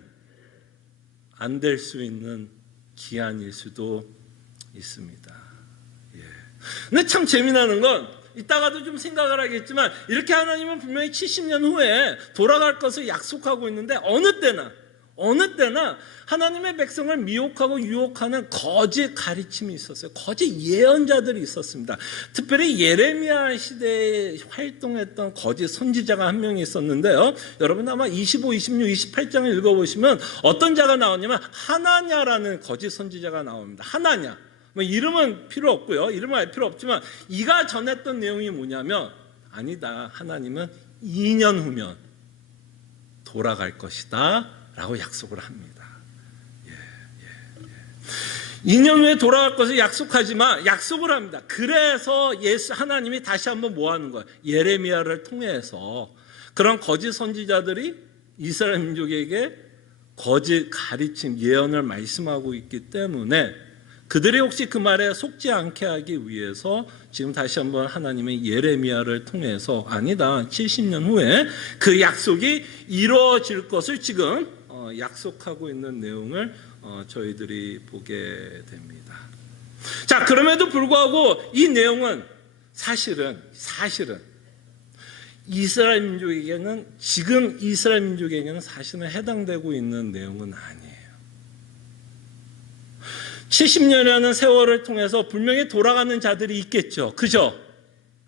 안 될 수 있는 기한일 수도 있습니다. 근데 참 재미나는 건 이따가도 좀 생각을 하겠지만 이렇게 하나님은 분명히 70년 후에 돌아갈 것을 약속하고 있는데 어느 때나 하나님의 백성을 미혹하고 유혹하는 거짓 가르침이 있었어요. 거짓 예언자들이 있었습니다. 특별히 예레미야 시대에 활동했던 거짓 선지자가 한 명이 있었는데요. 여러분 아마 25, 26, 28장을 읽어보시면 어떤 자가 나오냐면 하나냐라는 거짓 선지자가 나옵니다. 하나냐. 이름은 필요 없고요. 이름을 알 필요 없지만 이가 전했던 내용이 뭐냐면 아니다. 하나님은 2년 후면 돌아갈 것이다 라고 약속을 합니다. 2년 후에 돌아갈 것을 약속하지만 약속을 합니다. 그래서 하나님이 다시 한번 뭐 하는 거예요? 예레미야를 통해서 그런 거짓 선지자들이 이스라엘 민족에게 거짓 가르침 예언을 말씀하고 있기 때문에 그들이 혹시 그 말에 속지 않게 하기 위해서 지금 다시 한번 하나님의 예레미야를 통해서 아니다, 70년 후에 그 약속이 이루어질 것을 지금 약속하고 있는 내용을 저희들이 보게 됩니다. 자, 그럼에도 불구하고 이 내용은 사실은 이스라엘 민족에게는 지금 이스라엘 민족에게는 사실은 해당되고 있는 내용은 아니에요. 70년이라는 세월을 통해서 분명히 돌아가는 자들이 있겠죠. 그죠?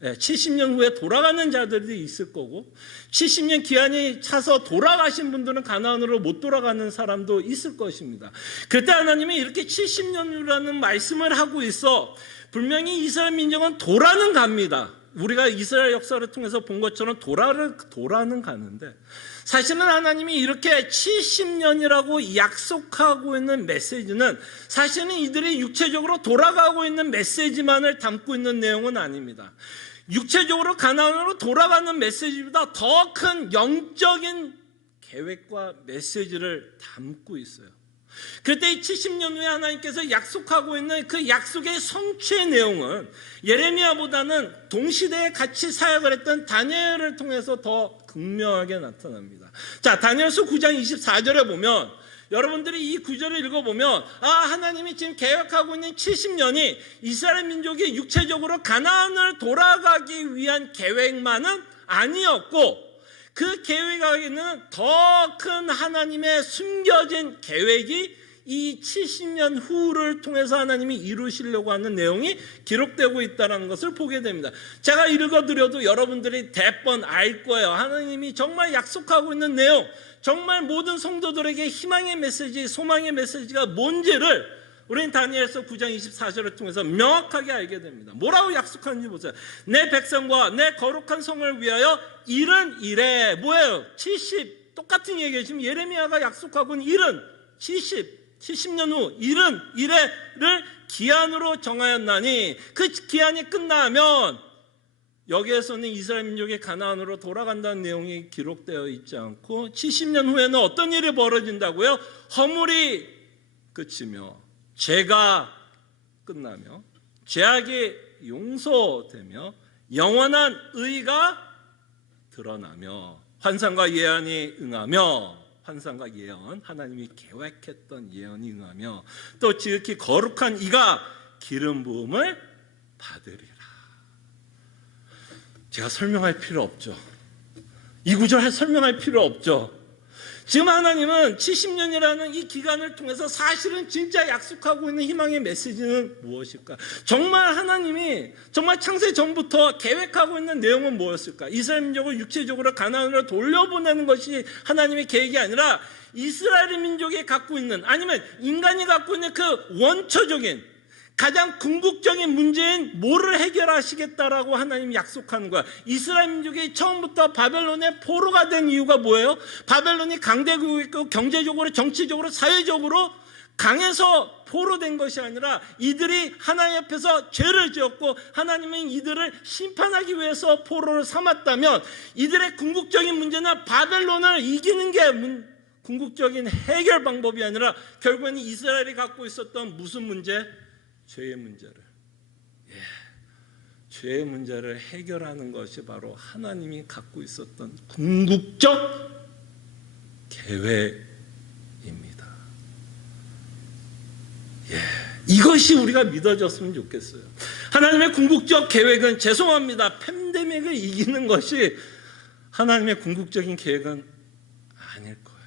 70년 후에 돌아가는 자들이 있을 거고 70년 기한이 차서 돌아가신 분들은 가나안으로 못 돌아가는 사람도 있을 것입니다. 그때 하나님이 이렇게 70년 후라는 말씀을 하고 있어 분명히 이스라엘 민족은 돌아는 갑니다. 우리가 이스라엘 역사를 통해서 본 것처럼 돌아는 가는데 사실은 하나님이 이렇게 70년이라고 약속하고 있는 메시지는 사실은 이들이 육체적으로 돌아가고 있는 메시지만을 담고 있는 내용은 아닙니다. 육체적으로 가나안으로 돌아가는 메시지보다 더 큰 영적인 계획과 메시지를 담고 있어요. 그때 이 70년 후에 하나님께서 약속하고 있는 그 약속의 성취의 내용은 예레미야보다는 동시대에 같이 사역을 했던 다니엘을 통해서 더 극명하게 나타납니다. 자, 다니엘서 9장 24절에 보면 여러분들이 이 구절을 읽어보면 하나님이 지금 계획하고 있는 70년이 이스라엘 민족이 육체적으로 가나안을 돌아가기 위한 계획만은 아니었고 그 계획에는 더 큰 하나님의 숨겨진 계획이 이 70년 후를 통해서 하나님이 이루시려고 하는 내용이 기록되고 있다는 것을 보게 됩니다. 제가 읽어드려도 여러분들이 대번 알 거예요. 하나님이 정말 약속하고 있는 내용, 정말 모든 성도들에게 희망의 메시지, 소망의 메시지가 뭔지를 우리는 다니엘서 9장 24절을 통해서 명확하게 알게 됩니다. 뭐라고 약속하는지 보세요. 내 백성과 내 거룩한 성을 위하여 일은 이래. 뭐예요? 70. 똑같은 얘기예요. 지금 예레미야가 약속하고 있는 일은 70년 후 일은 이래를 기한으로 정하였나니 그 기한이 끝나면 여기에서는 이스라엘 민족이 가나안으로 돌아간다는 내용이 기록되어 있지 않고 70년 후에는 어떤 일이 벌어진다고요? 허물이 그치며 죄가 끝나며 죄악이 용서되며 영원한 의가 드러나며 환상과 예언이 응하며 환상과 예언, 하나님이 계획했던 예언이 응하며 또 지극히 거룩한 이가 기름 부음을 받으리라. 제가 설명할 필요 없죠. 이 구절 설명할 필요 없죠. 지금 하나님은 70년이라는 이 기간을 통해서 사실은 진짜 약속하고 있는 희망의 메시지는 무엇일까? 정말 하나님이 정말 창세 전부터 계획하고 있는 내용은 무엇일까? 이스라엘 민족을 육체적으로 가나안으로 돌려보내는 것이 하나님의 계획이 아니라 이스라엘 민족이 갖고 있는 아니면 인간이 갖고 있는 그 원초적인 가장 궁극적인 문제인 뭐를 해결하시겠다라고 하나님이 약속하는 거야. 이스라엘 민족이 처음부터 바벨론의 포로가 된 이유가 뭐예요? 바벨론이 강대국이 있고 경제적으로 정치적으로 사회적으로 강해서 포로된 것이 아니라 이들이 하나님 앞에서 죄를 지었고 하나님은 이들을 심판하기 위해서 포로를 삼았다면 이들의 궁극적인 문제는 바벨론을 이기는 게 궁극적인 해결 방법이 아니라 결국에는 이스라엘이 갖고 있었던 무슨 문제? 죄의 문제를 죄의 문제를 해결하는 것이 바로 하나님이 갖고 있었던 궁극적 계획입니다. 이것이 우리가 믿어졌으면 좋겠어요. 하나님의 궁극적 계획은 죄송합니다. 팬데믹을 이기는 것이 하나님의 궁극적인 계획은 아닐 거예요.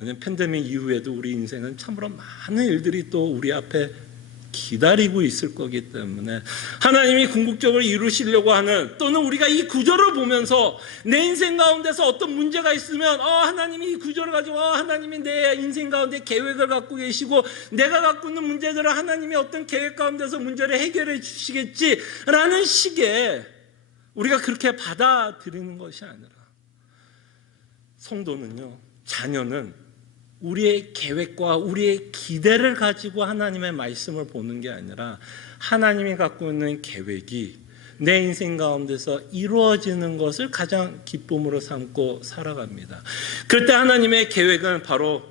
왜냐하면 팬데믹 이후에도 우리 인생은 참으로 많은 일들이 또 우리 앞에 기다리고 있을 거기 때문에 하나님이 궁극적으로 이루시려고 하는 또는 우리가 이 구절을 보면서 내 인생 가운데서 어떤 문제가 있으면 하나님이 이 구절을 가지고 하나님이 내 인생 가운데 계획을 갖고 계시고 내가 갖고 있는 문제들을 하나님이 어떤 계획 가운데서 문제를 해결해 주시겠지라는 식의 우리가 그렇게 받아들이는 것이 아니라 성도는요, 자녀는 우리의 계획과 우리의 기대를 가지고 하나님의 말씀을 보는 게 아니라 하나님이 갖고 있는 계획이 내 인생 가운데서 이루어지는 것을 가장 기쁨으로 삼고 살아갑니다. 그럴 때 하나님의 계획은 바로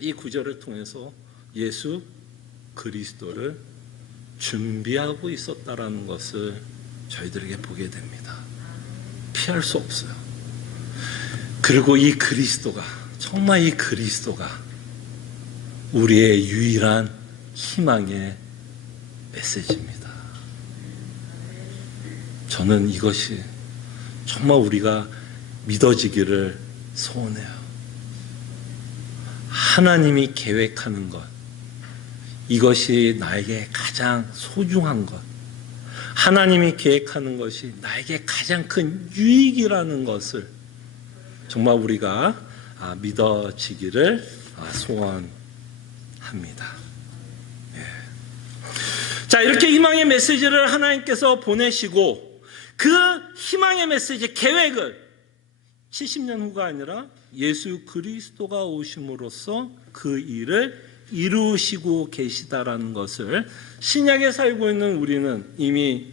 이 구절을 통해서 예수 그리스도를 준비하고 있었다라는 것을 저희들에게 보게 됩니다. 피할 수 없어요. 그리고 이 그리스도가 정말 이 그리스도가 우리의 유일한 희망의 메시지입니다. 저는 이것이 정말 우리가 믿어지기를 소원해요. 하나님이 계획하는 것, 이것이 나에게 가장 소중한 것, 하나님이 계획하는 것이 나에게 가장 큰 유익이라는 것을 정말 우리가 믿어지기를 소원합니다. 자, 이렇게 희망의 메시지를 하나님께서 보내시고 그 희망의 메시지 계획을 70년 후가 아니라 예수 그리스도가 오심으로써 그 일을 이루시고 계시다라는 것을 신약에 살고 있는 우리는 이미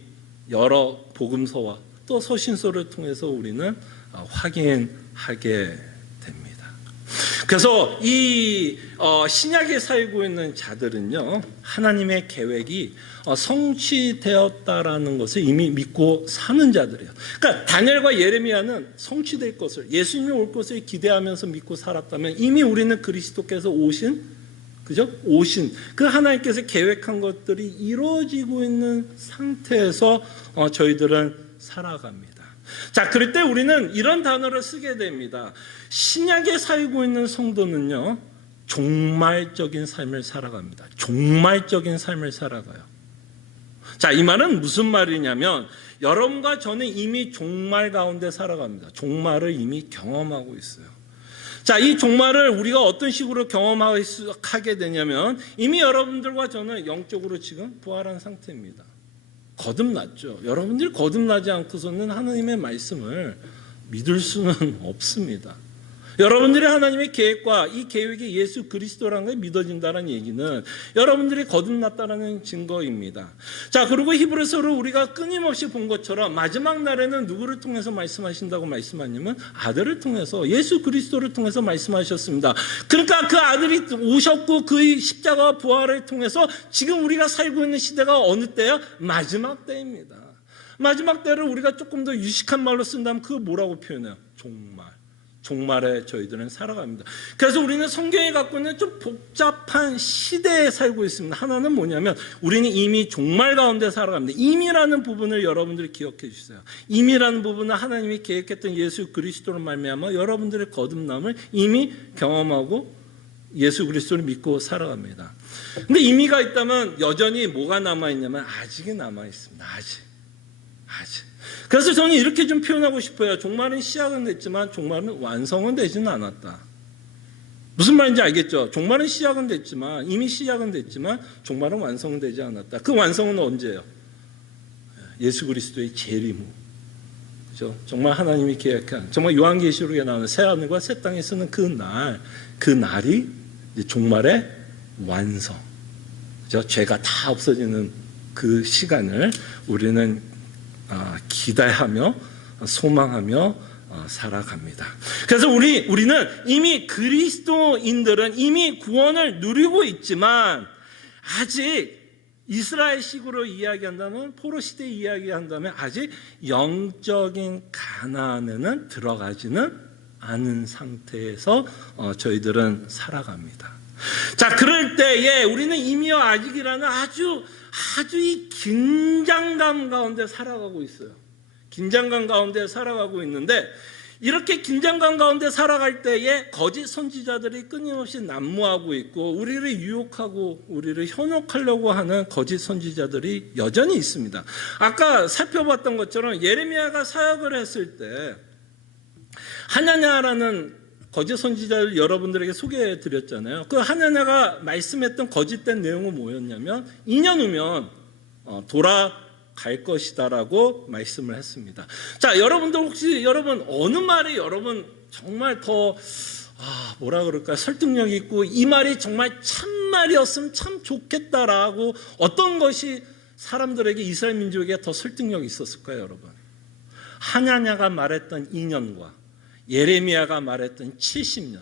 여러 복음서와 또 서신서를 통해서 우리는 확인하게 됩니다. 그래서 이 신약에 살고 있는 자들은요, 하나님의 계획이 성취되었다라는 것을 이미 믿고 사는 자들이에요. 그러니까 다니엘과 예레미야는 성취될 것을, 예수님이 올 것을 기대하면서 믿고 살았다면 이미 우리는 그리스도께서 오신 그 하나님께서 계획한 것들이 이루어지고 있는 상태에서 저희들은 살아갑니다. 자, 그럴 때 우리는 이런 단어를 쓰게 됩니다. 신약에 살고 있는 성도는요, 종말적인 삶을 살아갑니다. 종말적인 삶을 살아가요. 자, 이 말은 무슨 말이냐면 여러분과 저는 이미 종말 가운데 살아갑니다. 종말을 이미 경험하고 있어요. 자, 이 종말을 우리가 어떤 식으로 경험하게 되냐면 이미 여러분들과 저는 영적으로 지금 부활한 상태입니다. 거듭났죠. 여러분들이 거듭나지 않고서는 하나님의 말씀을 믿을 수는 없습니다. 여러분들이 하나님의 계획과 이 계획이 예수 그리스도라는 게 믿어진다는 얘기는 여러분들이 거듭났다는 증거입니다. 자, 그리고 히브리서를 우리가 끊임없이 본 것처럼 마지막 날에는 누구를 통해서 말씀하신다고 말씀하냐면 아들을 통해서, 예수 그리스도를 통해서 말씀하셨습니다. 그러니까 그 아들이 오셨고 그 십자가와 부활을 통해서 지금 우리가 살고 있는 시대가 어느 때야? 마지막 때입니다. 마지막 때를 우리가 조금 더 유식한 말로 쓴다면 그거 뭐라고 표현해요? 종말에 저희들은 살아갑니다. 그래서 우리는 성경이 갖고 있는 좀 복잡한 시대에 살고 있습니다. 하나는 뭐냐면 우리는 이미 종말 가운데 살아갑니다. 이미라는 부분을 여러분들이 기억해 주세요. 이미라는 부분은 하나님이 계획했던 예수 그리스도로 말미암아 여러분들의 거듭남을 이미 경험하고 예수 그리스도를 믿고 살아갑니다. 근데 이미가 있다면 여전히 뭐가 남아있냐면 아직이 남아있습니다. 아직. 그래서 저는 이렇게 좀 표현하고 싶어요. 종말은 시작은 됐지만 종말은 완성은 되지는 않았다. 무슨 말인지 알겠죠? 종말은 시작은 됐지만, 이미 시작은 됐지만 종말은 완성은 되지 않았다. 그 완성은 언제예요? 예수 그리스도의 재림 후. 그죠? 정말 하나님이 계획한, 정말 요한계시록에 나오는 새하늘과 새 땅에 서는 그 날이 이제 종말의 완성. 그죠? 죄가 다 없어지는 그 시간을 우리는 기대하며 소망하며 살아갑니다. 그래서 우리는 이미 그리스도인들은 이미 구원을 누리고 있지만 아직 이스라엘식으로 이야기한다면, 포로 시대 이야기한다면 아직 영적인 가나안에는 들어가지는 않은 상태에서 저희들은 살아갑니다. 자, 그럴 때에 우리는 이미와 아직이라는 아주 이 긴장감 가운데 살아가고 있어요. 긴장감 가운데 살아가고 있는데 이렇게 긴장감 가운데 살아갈 때에 거짓 선지자들이 끊임없이 난무하고 있고 우리를 유혹하고 우리를 현혹하려고 하는 거짓 선지자들이 여전히 있습니다. 아까 살펴봤던 것처럼 예레미야가 사역을 했을 때 하나냐라는 거짓 선지자를 여러분들에게 소개해 드렸잖아요. 그 하나냐가 말씀했던 거짓된 내용은 뭐였냐면 2년 후면 돌아갈 것이다라고 말씀을 했습니다. 자, 여러분들 혹시 어느 말이 여러분 정말 더 뭐라 그럴까 설득력 있고 이 말이 정말 참말이었으면 참 좋겠다라고 어떤 것이 사람들에게 이스라엘 민족에게 더 설득력이 있었을까요, 여러분? 하나냐가 말했던 2년과 예레미야가 말했던 70년.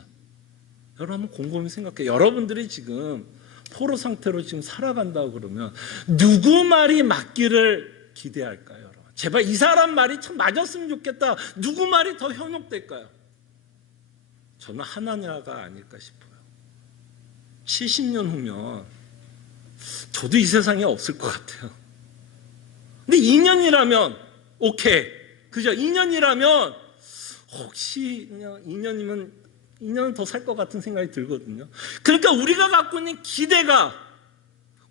여러분 곰곰이 생각해요. 여러분들이 지금 포로 상태로 지금 살아간다고 그러면 누구 말이 맞기를 기대할까요? 여러분? 제발 이 사람 말이 참 맞았으면 좋겠다. 누구 말이 더 현혹될까요? 저는 하나냐가 아닐까 싶어요. 70년 후면 저도 이 세상에 없을 것 같아요. 근데 2년이라면 오케이. 그죠? 2년이라면 혹시 그냥 2년은 더 살 것 같은 생각이 들거든요. 그러니까 우리가 갖고 있는 기대가,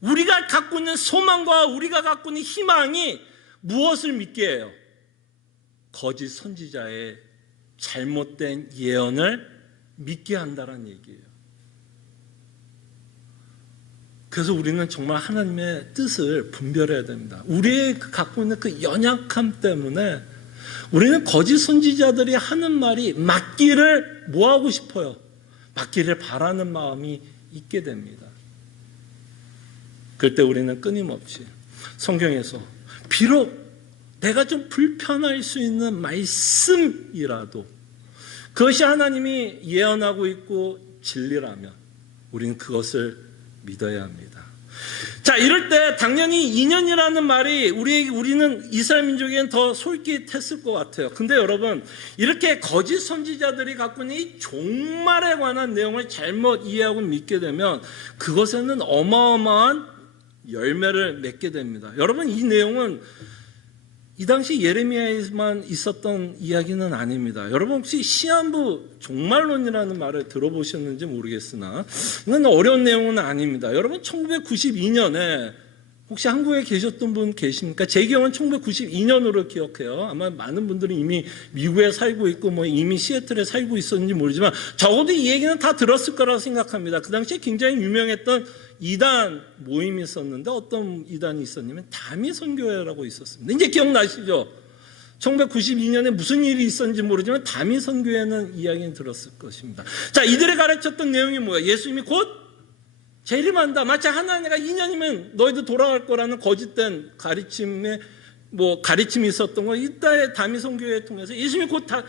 우리가 갖고 있는 소망과 우리가 갖고 있는 희망이 무엇을 믿게 해요? 거짓 선지자의 잘못된 예언을 믿게 한다는 얘기예요. 그래서 우리는 정말 하나님의 뜻을 분별해야 됩니다. 우리의 갖고 있는 그 연약함 때문에 우리는 거짓 선지자들이 하는 말이 맞기를 뭐하고 싶어요? 맞기를 바라는 마음이 있게 됩니다. 그럴 때 우리는 끊임없이 성경에서 비록 내가 좀 불편할 수 있는 말씀이라도 그것이 하나님이 예언하고 있고 진리라면 우리는 그것을 믿어야 합니다. 자, 이럴 때 당연히 2년이라는 말이 우리는 이스라엘 민족에겐 더 솔깃했을 것 같아요. 근데 여러분, 이렇게 거짓 선지자들이 갖고 있는 이 종말에 관한 내용을 잘못 이해하고 믿게 되면 그것에는 어마어마한 열매를 맺게 됩니다. 여러분, 이 내용은 이 당시 예레미야에만 있었던 이야기는 아닙니다. 여러분 혹시 시한부 종말론이라는 말을 들어보셨는지 모르겠으나 이건 어려운 내용은 아닙니다. 여러분 1992년에 혹시 한국에 계셨던 분 계십니까? 제 기억은 1992년으로 기억해요. 아마 많은 분들이 이미 미국에 살고 있고 뭐 이미 시애틀에 살고 있었는지 모르지만 적어도 이 얘기는 다 들었을 거라고 생각합니다. 그 당시에 굉장히 유명했던 이단 모임이 있었는데 어떤 이단이 있었냐면 다미 선교회라고 있었습니다. 이제 기억나시죠? 1992년에 무슨 일이 있었는지 모르지만 다미 선교회는 이야기는 들었을 것입니다. 자, 이들이 가르쳤던 내용이 뭐예요? 예수님이 곧 재림한다. 마치 하나님가 2년이면 너희도 돌아갈 거라는 거짓된 가르침이 있었던 거. 이따의 다미 선교회를 통해서 예수님이 곧 다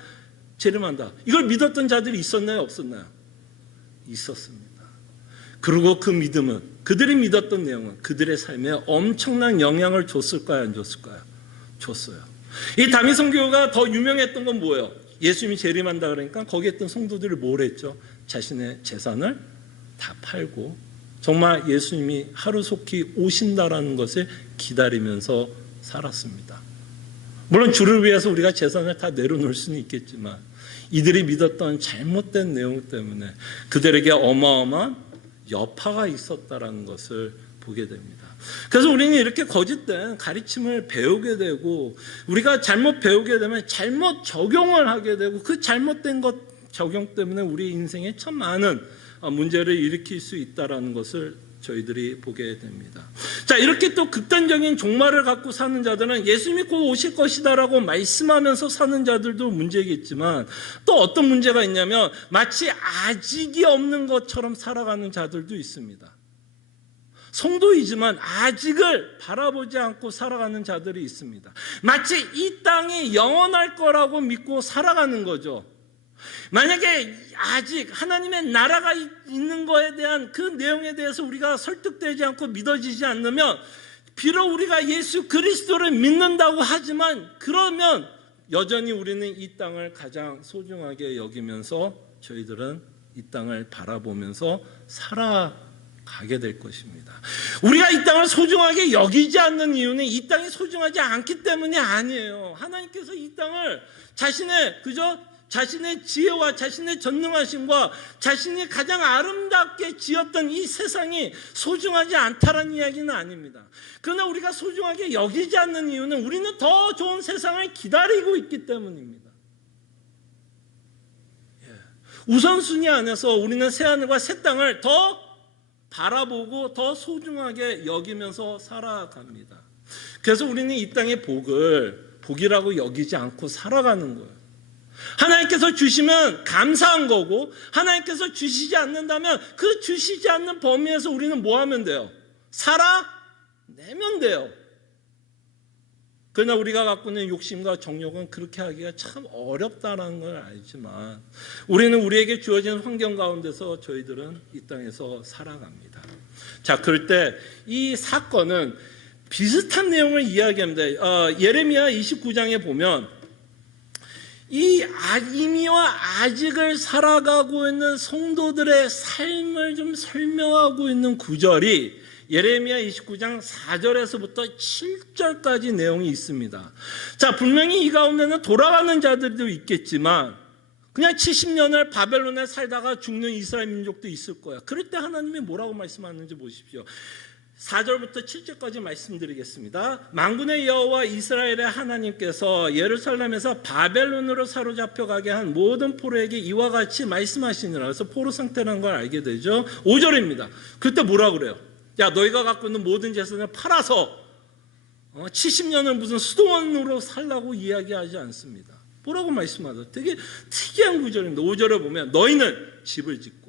재림한다. 이걸 믿었던 자들이 있었나요? 없었나요? 있었습니다. 그리고 그 믿음은 그들이 믿었던 내용은 그들의 삶에 엄청난 영향을 줬을까요? 안 줬을까요? 줬어요. 이 다미 선교가 더 유명했던 건 뭐예요? 예수님이 재림한다 그러니까 거기에 있던 성도들이 뭘 했죠? 자신의 재산을 다 팔고 정말 예수님이 하루속히 오신다라는 것을 기다리면서 살았습니다. 물론 주를 위해서 우리가 재산을 다 내려놓을 수는 있겠지만 이들이 믿었던 잘못된 내용 때문에 그들에게 어마어마한 여파가 있었다는 것을 보게 됩니다. 그래서 우리는 이렇게 거짓된 가르침을 배우게 되고 우리가 잘못 배우게 되면 잘못 적용을 하게 되고 그 잘못된 것 적용 때문에 우리 인생에 참 많은 문제를 일으킬 수 있다는 것을 저희들이 보게 됩니다. 자, 이렇게 또 극단적인 종말을 갖고 사는 자들은 예수님이 곧 오실 것이다라고 말씀하면서 사는 자들도 문제겠지만 또 어떤 문제가 있냐면 마치 아직이 없는 것처럼 살아가는 자들도 있습니다. 성도이지만 아직을 바라보지 않고 살아가는 자들이 있습니다. 마치 이 땅이 영원할 거라고 믿고 살아가는 거죠. 만약에 아직 하나님의 나라가 있는 거에 대한 그 내용에 대해서 우리가 설득되지 않고 믿어지지 않으면 비록 우리가 예수 그리스도를 믿는다고 하지만 그러면 여전히 우리는 이 땅을 가장 소중하게 여기면서 저희들은 이 땅을 바라보면서 살아가게 될 것입니다. 우리가 이 땅을 소중하게 여기지 않는 이유는 이 땅이 소중하지 않기 때문이 아니에요. 하나님께서 이 땅을 자신의 지혜와 자신의 전능하심과 자신이 가장 아름답게 지었던 이 세상이 소중하지 않다라는 이야기는 아닙니다. 그러나 우리가 소중하게 여기지 않는 이유는 우리는 더 좋은 세상을 기다리고 있기 때문입니다. 우선순위 안에서 우리는 새하늘과 새 땅을 더 바라보고 더 소중하게 여기면서 살아갑니다. 그래서 우리는 이 땅의 복이라고 여기지 않고 살아가는 거예요. 하나님께서 주시면 감사한 거고 하나님께서 주시지 않는다면 그 주시지 않는 범위에서 우리는 뭐 하면 돼요? 살아내면 돼요. 그러나 우리가 갖고 있는 욕심과 정욕은 그렇게 하기가 참 어렵다는 걸 알지만 우리는 우리에게 주어진 환경 가운데서 저희들은 이 땅에서 살아갑니다. 자, 그럴 때 이 사건은 비슷한 내용을 이야기합니다. 예레미야 29장에 보면 이 이미와 아직을 살아가고 있는 성도들의 삶을 좀 설명하고 있는 구절이 예레미야 29장 4절에서부터 7절까지 내용이 있습니다. 자, 분명히 이 가운데는 돌아가는 자들도 있겠지만 그냥 70년을 바벨론에 살다가 죽는 이스라엘 민족도 있을 거야. 그럴 때 하나님이 뭐라고 말씀하는지 보십시오. 4절부터 7절까지 말씀드리겠습니다. 만군의 여호와 이스라엘의 하나님께서 예루살렘에서 바벨론으로 사로잡혀 가게 한 모든 포로에게 이와 같이 말씀하시니라. 그래서 포로 상태라는 걸 알게 되죠. 5절입니다. 그때 뭐라 그래요? 야, 너희가 갖고 있는 모든 재산을 팔아서 70년을 무슨 수도원으로 살라고 이야기하지 않습니다. 뭐라고 말씀하죠? 되게 특이한 구절입니다. 5절에 보면 너희는 집을 짓고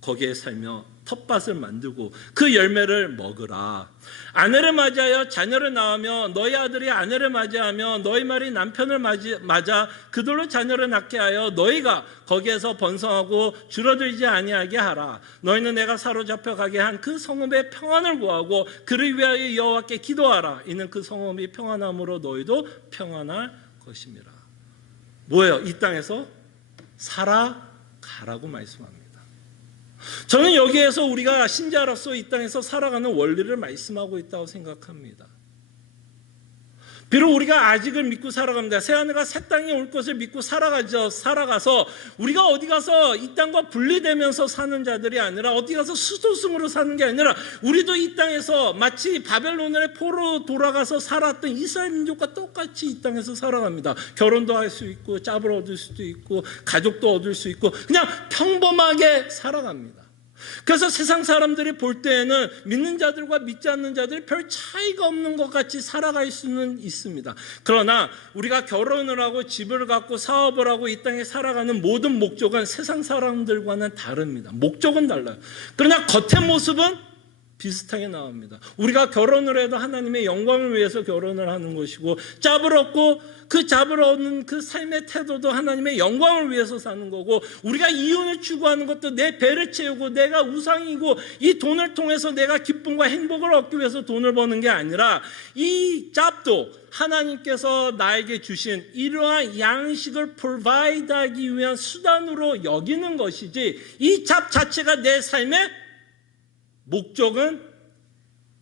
거기에 살며 텃밭을 만들고 그 열매를 먹으라. 아내를 맞이하여 자녀를 낳으며 너희 아들이 아내를 맞이하며 너희 말이 남편을 맞아 그들로 자녀를 낳게 하여 너희가 거기에서 번성하고 줄어들지 아니하게 하라. 너희는 내가 사로잡혀 가게 한 그 성읍의 평안을 구하고 그를 위하여 여호와께 기도하라. 이는 그 성읍이 평안함으로 너희도 평안할 것임이라. 뭐예요? 이 땅에서 살아가라고 말씀합니다. 저는 여기에서 우리가 신자로서 이 땅에서 살아가는 원리를 말씀하고 있다고 생각합니다. 비록 우리가 아직을 믿고 살아갑니다. 새하늘과 새 땅이 올 것을 믿고 살아가서 우리가 어디 가서 이 땅과 분리되면서 사는 자들이 아니라 어디 가서 수도승으로 사는 게 아니라 우리도 이 땅에서 마치 바벨론의 포로 돌아가서 살았던 이스라엘 민족과 똑같이 이 땅에서 살아갑니다. 결혼도 할 수 있고 짭을 얻을 수도 있고 가족도 얻을 수 있고 그냥 평범하게 살아갑니다. 그래서 세상 사람들이 볼 때에는 믿는 자들과 믿지 않는 자들이 별 차이가 없는 것 같이 살아갈 수는 있습니다. 그러나 우리가 결혼을 하고 집을 갖고 사업을 하고 이 땅에 살아가는 모든 목적은 세상 사람들과는 다릅니다. 목적은 달라요. 그러나 겉의 모습은 비슷하게 나옵니다. 우리가 결혼을 해도 하나님의 영광을 위해서 결혼을 하는 것이고 짭을 얻고 그 짭을 얻는 그 삶의 태도도 하나님의 영광을 위해서 사는 거고 우리가 이혼을 추구하는 것도 내 배를 채우고 내가 우상이고 이 돈을 통해서 내가 기쁨과 행복을 얻기 위해서 돈을 버는 게 아니라 이 짭도 하나님께서 나에게 주신 이러한 양식을 프로바이드하기 위한 수단으로 여기는 것이지 이 짭 자체가 내 삶의 목적은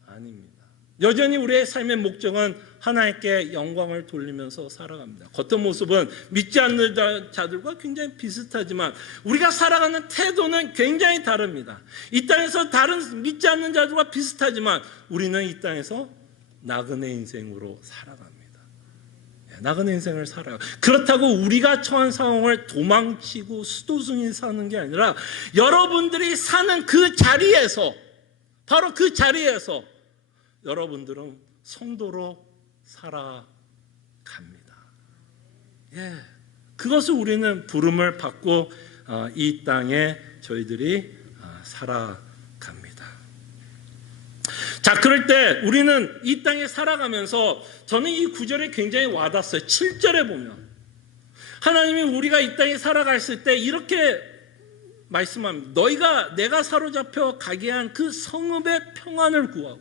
아닙니다. 여전히 우리의 삶의 목적은 하나님께 영광을 돌리면서 살아갑니다. 겉은 모습은 믿지 않는 자들과 굉장히 비슷하지만 우리가 살아가는 태도는 굉장히 다릅니다. 이 땅에서 다른 믿지 않는 자들과 비슷하지만 우리는 이 땅에서 나그네 인생으로 살아갑니다. 나그네 인생을 살아요. 그렇다고 우리가 처한 상황을 도망치고 수도승이 사는 게 아니라 여러분들이 사는 그 자리에서 바로 그 자리에서 여러분들은 성도로 살아갑니다. 그것을 우리는 부름을 받고 이 땅에 저희들이 살아갑니다. 자, 그럴 때 우리는 이 땅에 살아가면서 저는 이 구절이 굉장히 와닿았어요. 7절에 보면 하나님이 우리가 이 땅에 살아갔을 때 이렇게 말씀합니다. 너희가 내가 사로잡혀 가게 한 그 성읍의 평안을 구하고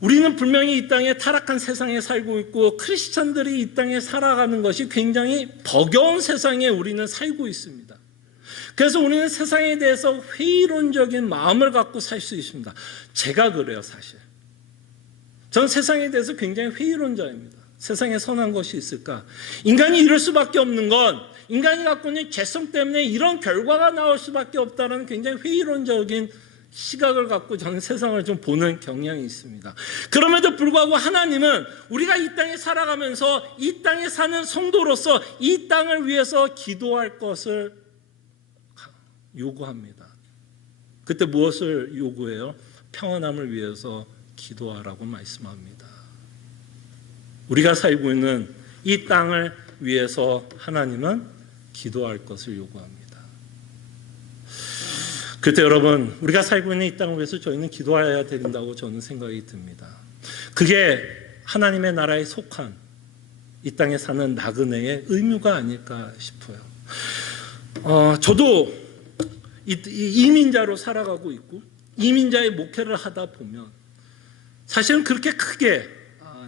우리는 분명히 이 땅에 타락한 세상에 살고 있고 크리스찬들이 이 땅에 살아가는 것이 굉장히 버거운 세상에 우리는 살고 있습니다. 그래서 우리는 세상에 대해서 회의론적인 마음을 갖고 살 수 있습니다. 제가 그래요, 사실. 저는 세상에 대해서 굉장히 회의론자입니다. 세상에 선한 것이 있을까? 인간이 이럴 수밖에 없는 건 인간이 갖고 있는 죄성 때문에 이런 결과가 나올 수밖에 없다는 굉장히 회의론적인 시각을 갖고 저는 세상을 좀 보는 경향이 있습니다. 그럼에도 불구하고 하나님은 우리가 이 땅에 살아가면서 이 땅에 사는 성도로서 이 땅을 위해서 기도할 것을 요구합니다. 그때 무엇을 요구해요? 평안함을 위해서 기도하라고 말씀합니다. 우리가 살고 있는 이 땅을 위해서 하나님은 기도할 것을 요구합니다. 그때 여러분, 우리가 살고 있는 이 땅을 위해서 저희는 기도해야 된다고 저는 생각이 듭니다. 그게 하나님의 나라에 속한 이 땅에 사는 나그네의 의무가 아닐까 싶어요. 저도 이민자로 살아가고 있고 이민자의 목회를 하다 보면 사실은 그렇게 크게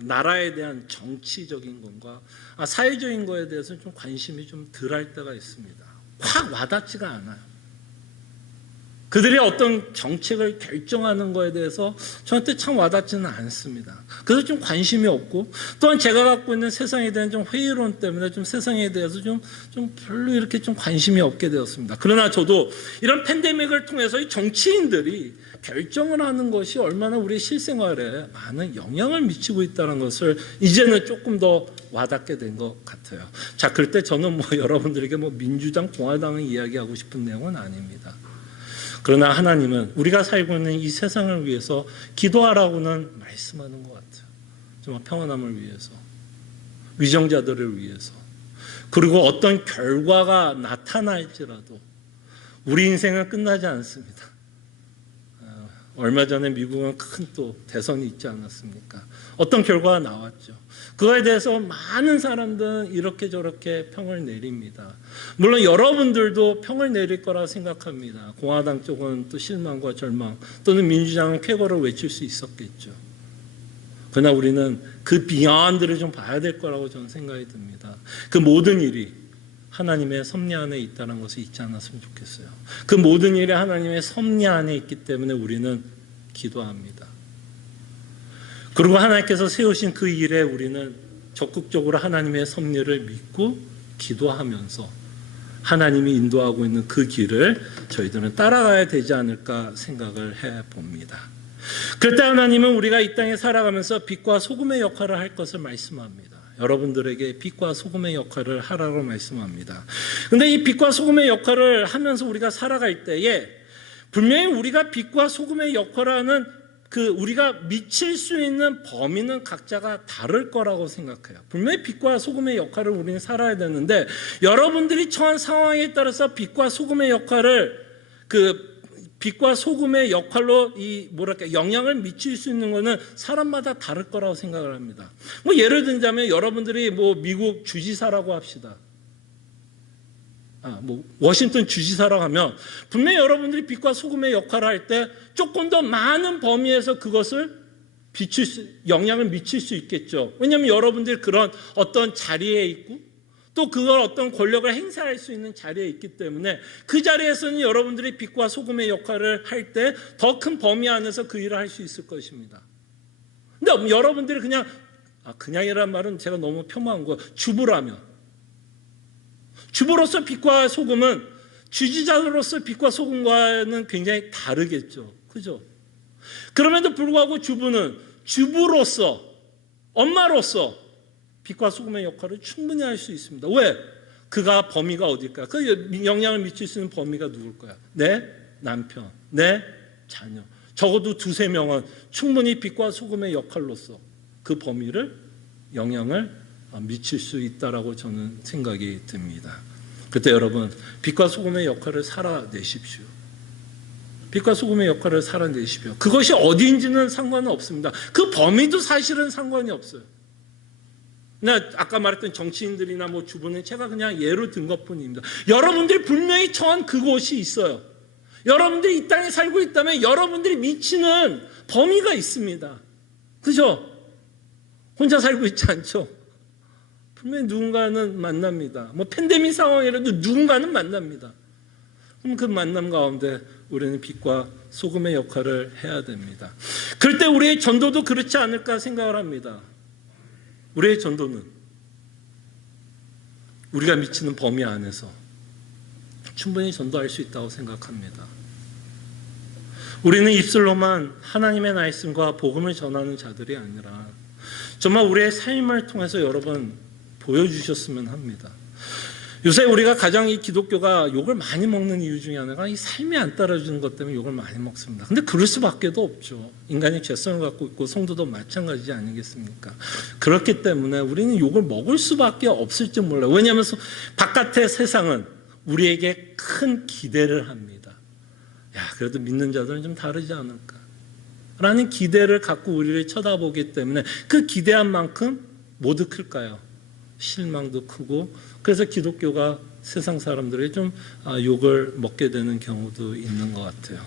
나라에 대한 정치적인 것과 사회적인 것에 대해서는 좀 관심이 좀 덜할 때가 있습니다. 확 와닿지가 않아요. 그들이 어떤 정책을 결정하는 거에 대해서 저한테 참 와닿지는 않습니다. 그래서 좀 관심이 없고, 또한 제가 갖고 있는 세상에 대한 좀 회의론 때문에 좀 세상에 대해서 좀 별로 이렇게 좀 관심이 없게 되었습니다. 그러나 저도 이런 팬데믹을 통해서 이 정치인들이 결정을 하는 것이 얼마나 우리 실생활에 많은 영향을 미치고 있다는 것을 이제는 조금 더 와닿게 된 것 같아요. 자, 그럴 때 저는 여러분들에게 민주당, 공화당을 이야기하고 싶은 내용은 아닙니다. 그러나 하나님은 우리가 살고 있는 이 세상을 위해서 기도하라고는 말씀하는 것 같아요. 정말 평안함을 위해서, 위정자들을 위해서, 그리고 어떤 결과가 나타날지라도 우리 인생은 끝나지 않습니다. 얼마 전에 미국은 큰 또 대선이 있지 않았습니까? 어떤 결과가 나왔죠. 그거에 대해서 많은 사람들은 이렇게 저렇게 평을 내립니다. 물론 여러분들도 평을 내릴 거라 생각합니다. 공화당 쪽은 또 실망과 절망, 또는 민주당은 쾌거를 외칠 수 있었겠죠. 그러나 우리는 그 비하인드를 좀 봐야 될 거라고 저는 생각이 듭니다. 그 모든 일이 하나님의 섭리 안에 있다는 것을 잊지 않았으면 좋겠어요. 그 모든 일이 하나님의 섭리 안에 있기 때문에 우리는 기도합니다. 그리고 하나님께서 세우신 그 일에 우리는 적극적으로 하나님의 섭리를 믿고 기도하면서 하나님이 인도하고 있는 그 길을 저희들은 따라가야 되지 않을까 생각을 해봅니다. 그럴 때 하나님은 우리가 이 땅에 살아가면서 빛과 소금의 역할을 할 것을 말씀합니다. 여러분들에게 빛과 소금의 역할을 하라고 말씀합니다. 그런데 이 빛과 소금의 역할을 하면서 우리가 살아갈 때에 분명히 우리가 빛과 소금의 역할을 하는 우리가 미칠 수 있는 범위는 각자가 다를 거라고 생각해요. 분명히 빛과 소금의 역할을 우리는 살아야 되는데, 여러분들이 처한 상황에 따라서 빛과 소금의 역할을 빛과 소금의 역할로 영향을 미칠 수 있는 것은 사람마다 다를 거라고 생각을 합니다. 예를 들자면 여러분들이 미국 주지사라고 합시다. 워싱턴 주지사라고 하면 분명히 여러분들이 빛과 소금의 역할을 할 때 조금 더 많은 범위에서 그것을 영향을 미칠 수 있겠죠. 왜냐하면 여러분들이 그런 어떤 자리에 있고 또 그걸 어떤 권력을 행사할 수 있는 자리에 있기 때문에 그 자리에서는 여러분들이 빛과 소금의 역할을 할 때 더 큰 범위 안에서 그 일을 할 수 있을 것입니다. 근데 여러분들이 그냥이란 말은 제가 너무 폄하한 거예요. 주부로서 빛과 소금은 주지자로서 빛과 소금과는 굉장히 다르겠죠. 그죠? 그럼에도 불구하고 주부로서, 엄마로서 빛과 소금의 역할을 충분히 할 수 있습니다. 왜? 그가 범위가 어딜까요? 그 영향을 미칠 수 있는 범위가 누굴까요? 내 남편, 내 자녀. 적어도 2-3명은 충분히 빛과 소금의 역할로서 그 범위를 영향을 미칠 수 있다라고 저는 생각이 듭니다. 그때 여러분, 빛과 소금의 역할을 살아내십시오. 빛과 소금의 역할을 살아내십시오. 그것이 어디인지는 상관은 없습니다. 그 범위도 사실은 상관이 없어요. 아까 말했던 정치인들이나 주부는 제가 그냥 예로 든 것뿐입니다. 여러분들이 분명히 처한 그곳이 있어요. 여러분들이 이 땅에 살고 있다면 여러분들이 미치는 범위가 있습니다. 그죠? 혼자 살고 있지 않죠? 분명히 누군가는 만납니다. 팬데믹 상황이라도 누군가는 만납니다. 그럼 그 만남 가운데 우리는 빛과 소금의 역할을 해야 됩니다. 그럴 때 우리의 전도도 그렇지 않을까 생각을 합니다. 우리의 전도는 우리가 미치는 범위 안에서 충분히 전도할 수 있다고 생각합니다. 우리는 입술로만 하나님의 말씀과 복음을 전하는 자들이 아니라 정말 우리의 삶을 통해서 여러분 보여주셨으면 합니다. 요새 우리가 가장 이 기독교가 욕을 많이 먹는 이유 중에 하나가 이 삶이 안 따라주는 것 때문에 욕을 많이 먹습니다. 근데 그럴 수밖에도 없죠. 인간이 죄성을 갖고 있고 성도도 마찬가지 아니겠습니까? 그렇기 때문에 우리는 욕을 먹을 수밖에 없을지 몰라요. 왜냐하면 바깥의 세상은 우리에게 큰 기대를 합니다. 그래도 믿는 자들은 좀 다르지 않을까? 라는 기대를 갖고 우리를 쳐다보기 때문에 그 기대한 만큼 모두 클까요? 실망도 크고, 그래서 기독교가 세상 사람들이 좀 욕을 먹게 되는 경우도 있는 것 같아요.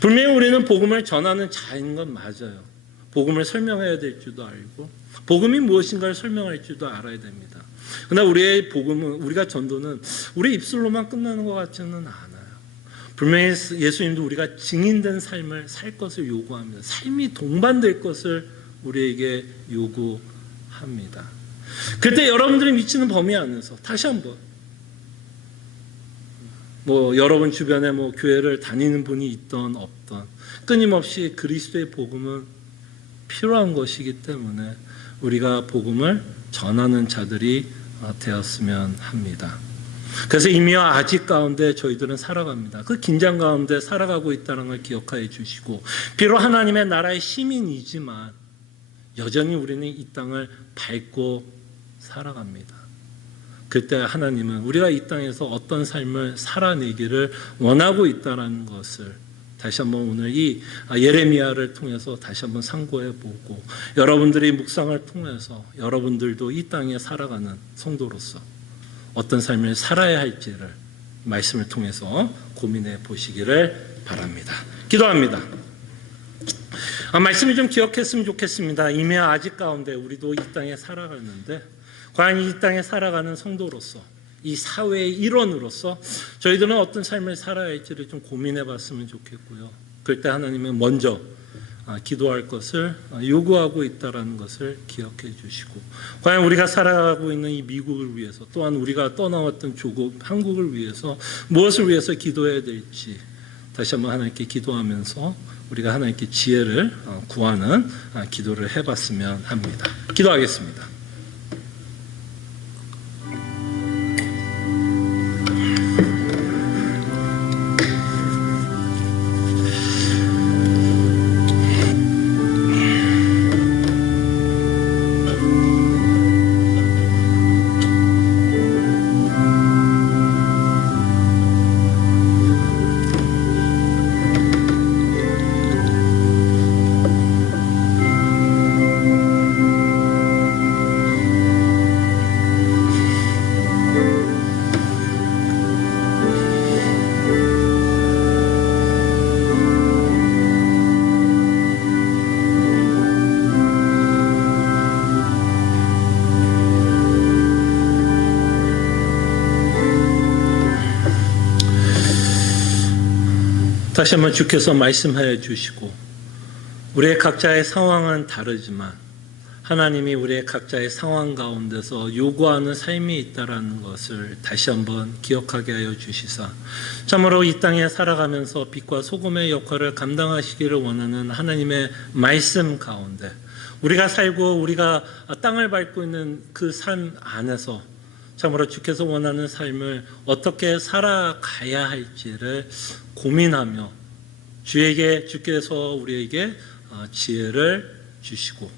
분명히 우리는 복음을 전하는 자인 건 맞아요. 복음을 설명해야 될 줄도 알고 복음이 무엇인가를 설명할 줄도 알아야 됩니다. 그러나 우리의 복음은, 우리가 전도는 우리 입술로만 끝나는 것 같지는 않아요. 분명히 예수님도 우리가 증인된 삶을 살 것을 요구합니다. 삶이 동반될 것을 우리에게 요구합니다. 그때 여러분들이 미치는 범위 안에서 다시 한번 여러분 주변에 교회를 다니는 분이 있던 없던 끊임없이 그리스도의 복음은 필요한 것이기 때문에 우리가 복음을 전하는 자들이 되었으면 합니다. 그래서 이미와 아직 가운데 저희들은 살아갑니다. 그 긴장 가운데 살아가고 있다는 걸 기억하여 주시고, 비록 하나님의 나라의 시민이지만 여전히 우리는 이 땅을 밟고 살아갑니다. 그때 하나님은 우리가 이 땅에서 어떤 삶을 살아내기를 원하고 있다는 것을 다시 한번 오늘 이 예레미야를 통해서 다시 한번 상고해 보고, 여러분들이 묵상을 통해서 여러분들도 이 땅에 살아가는 성도로서 어떤 삶을 살아야 할지를 말씀을 통해서 고민해 보시기를 바랍니다. 기도합니다. 말씀을 좀 기억했으면 좋겠습니다. 이미 아직 가운데 우리도 이 땅에 살아가는데, 과연 이 땅에 살아가는 성도로서, 이 사회의 일원으로서 저희들은 어떤 삶을 살아야 할지를 좀 고민해 봤으면 좋겠고요. 그럴 때 하나님은 먼저 기도할 것을 요구하고 있다는 것을 기억해 주시고, 과연 우리가 살아가고 있는 이 미국을 위해서, 또한 우리가 떠나왔던 조국 한국을 위해서 무엇을 위해서 기도해야 될지 다시 한번 하나님께 기도하면서 우리가 하나님께 지혜를 구하는 기도를 해봤으면 합니다. 기도하겠습니다. 다시 한번 주께서 말씀하여 주시고, 우리의 각자의 상황은 다르지만 하나님이 우리의 각자의 상황 가운데서 요구하는 삶이 있다는 것을 다시 한번 기억하게 하여 주시사, 참으로 이 땅에 살아가면서 빛과 소금의 역할을 감당하시기를 원하는 하나님의 말씀 가운데 우리가 살고 우리가 땅을 밟고 있는 그 삶 안에서 참으로 주께서 원하는 삶을 어떻게 살아가야 할지를 고민하며 주께서 우리에게 지혜를 주시고,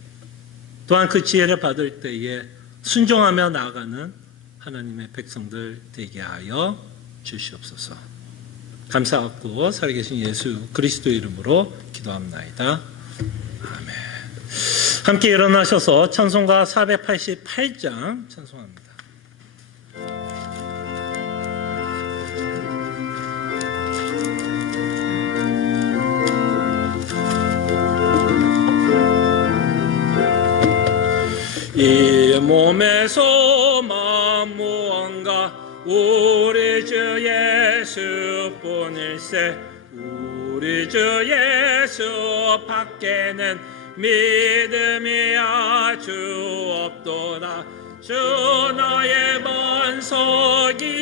또한 그 지혜를 받을 때에 순종하며 나아가는 하나님의 백성들 되게 하여 주시옵소서. 감사하고 살아계신 예수 그리스도의 이름으로 기도합나이다. 아멘. 함께 일어나셔서 찬송가 488장 찬송합니다. 이 몸의 소망 무언가 우리 주 예수뿐일세. 우리 주 예수 밖에는 믿음이 아주 없도다. 주 너의 반석이시니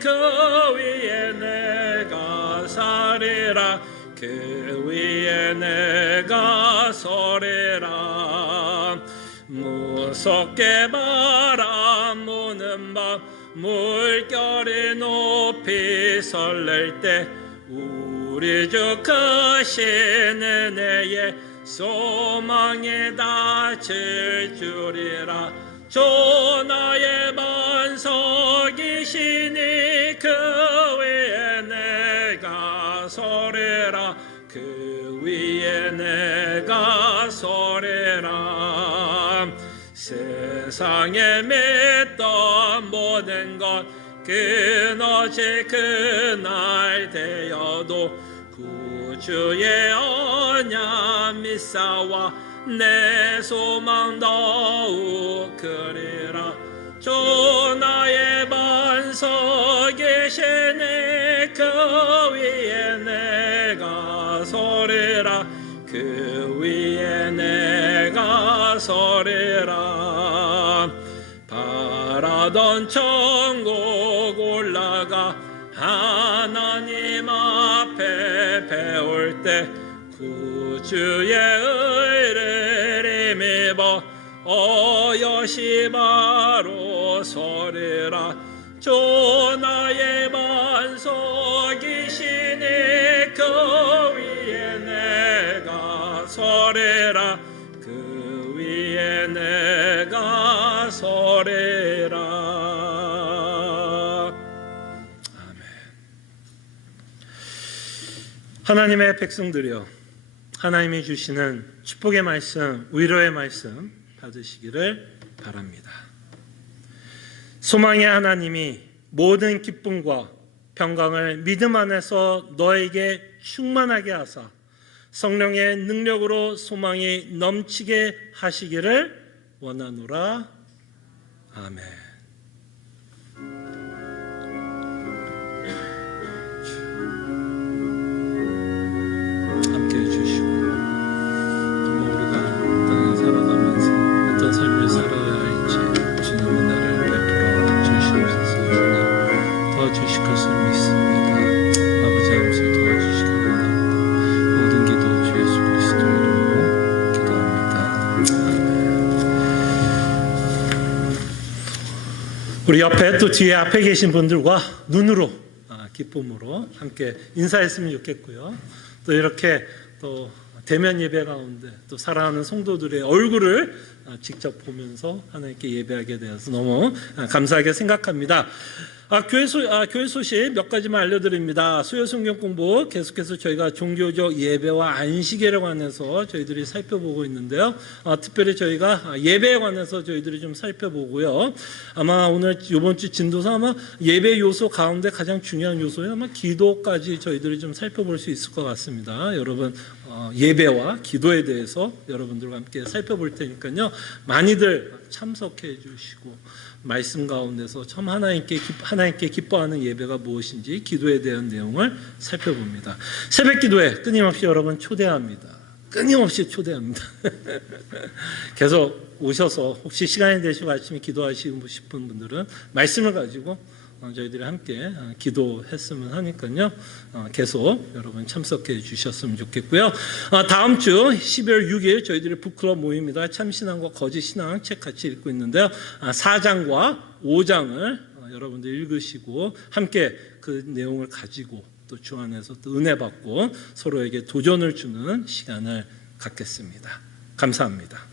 그 위에 내가 서리라. 그 위에 내가 서리라. 무섭게 바람 부는 밤 물결이 높이 설렐 때 우리 주 크신 은혜에 소망에 닿을 줄이라. 주 나의 반석이시니 그 위에 내가 서리라. 그 위에 내가 서리라. 세상에 맺던 모든 것 끊어질 그날 되어도 구주의 언약 믿사와 내 소망 더욱 크리라. 주 나의 반석이시니 계시니 그 위에 내가 서리라 그 위에 내가 서리라 바라던 천국 올라가 하나님 앞에 배울 때 구주의 의를 힘입어 어여시 바로 서리라 주 나의 반석이시니 그 위에 내가 서리라 그 위에 내가 서리라. 아멘. 하나님의 백성들이여, 하나님이 주시는 축복의 말씀, 위로의 말씀 받으시기를 바랍니다. 소망의 하나님이 모든 기쁨과 평강을 믿음 안에서 너에게 충만하게 하사 성령의 능력으로 소망이 넘치게 하시기를 원하노라. 아멘. 함께해 주시고 우리가 땅에 살아가면서 어떤 삶을 살아야 할지 주님은 나를 베풀어 주시옵소서. 주님 도와주실 것을 믿습니다. 아버지 하면서 도와주시기 원합니다. 모든 기도 주 예수 그리스도 이름으로 기도합니다. 아멘. 우리 옆에 또 뒤에 앞에 계신 분들과 눈으로 기쁨으로 함께 인사했으면 좋겠고요. 또 이렇게 또 대면 예배 가운데 또 사랑하는 성도들의 얼굴을 직접 보면서 하나님께 예배하게 되어서 너무 감사하게 생각합니다. 교회 소식 몇 가지만 알려드립니다. 수요 성경 공부 계속해서 저희가 종교적 예배와 안식일에 관해서 저희들이 살펴보고 있는데요. 특별히 저희가 예배에 관해서 저희들이 좀 살펴보고요. 아마 오늘 이번 주 진도서 아마 예배 요소 가운데 가장 중요한 요소는 아마 기도까지 저희들이 좀 살펴볼 수 있을 것 같습니다. 여러분 예배와 기도에 대해서 여러분들과 함께 살펴볼 테니까요. 많이들 참석해 주시고 말씀 가운데서 참 하나님께 기뻐하는 예배가 무엇인지 기도에 대한 내용을 살펴봅니다. 새벽 기도에 끊임없이 여러분 초대합니다. 끊임없이 초대합니다. 계속 오셔서 혹시 시간이 되시고 아침에 기도하시고 싶은 분들은 말씀을 가지고 저희들이 함께 기도했으면 하니까요. 계속 여러분 참석해 주셨으면 좋겠고요. 다음 주 12월 6일 저희들이 북클럽 모임입니다. 참신앙과 거짓신앙 책 같이 읽고 있는데요. 4장과 5장을 여러분들 읽으시고 함께 그 내용을 가지고 또 주 안에서 또 은혜 받고 서로에게 도전을 주는 시간을 갖겠습니다. 감사합니다.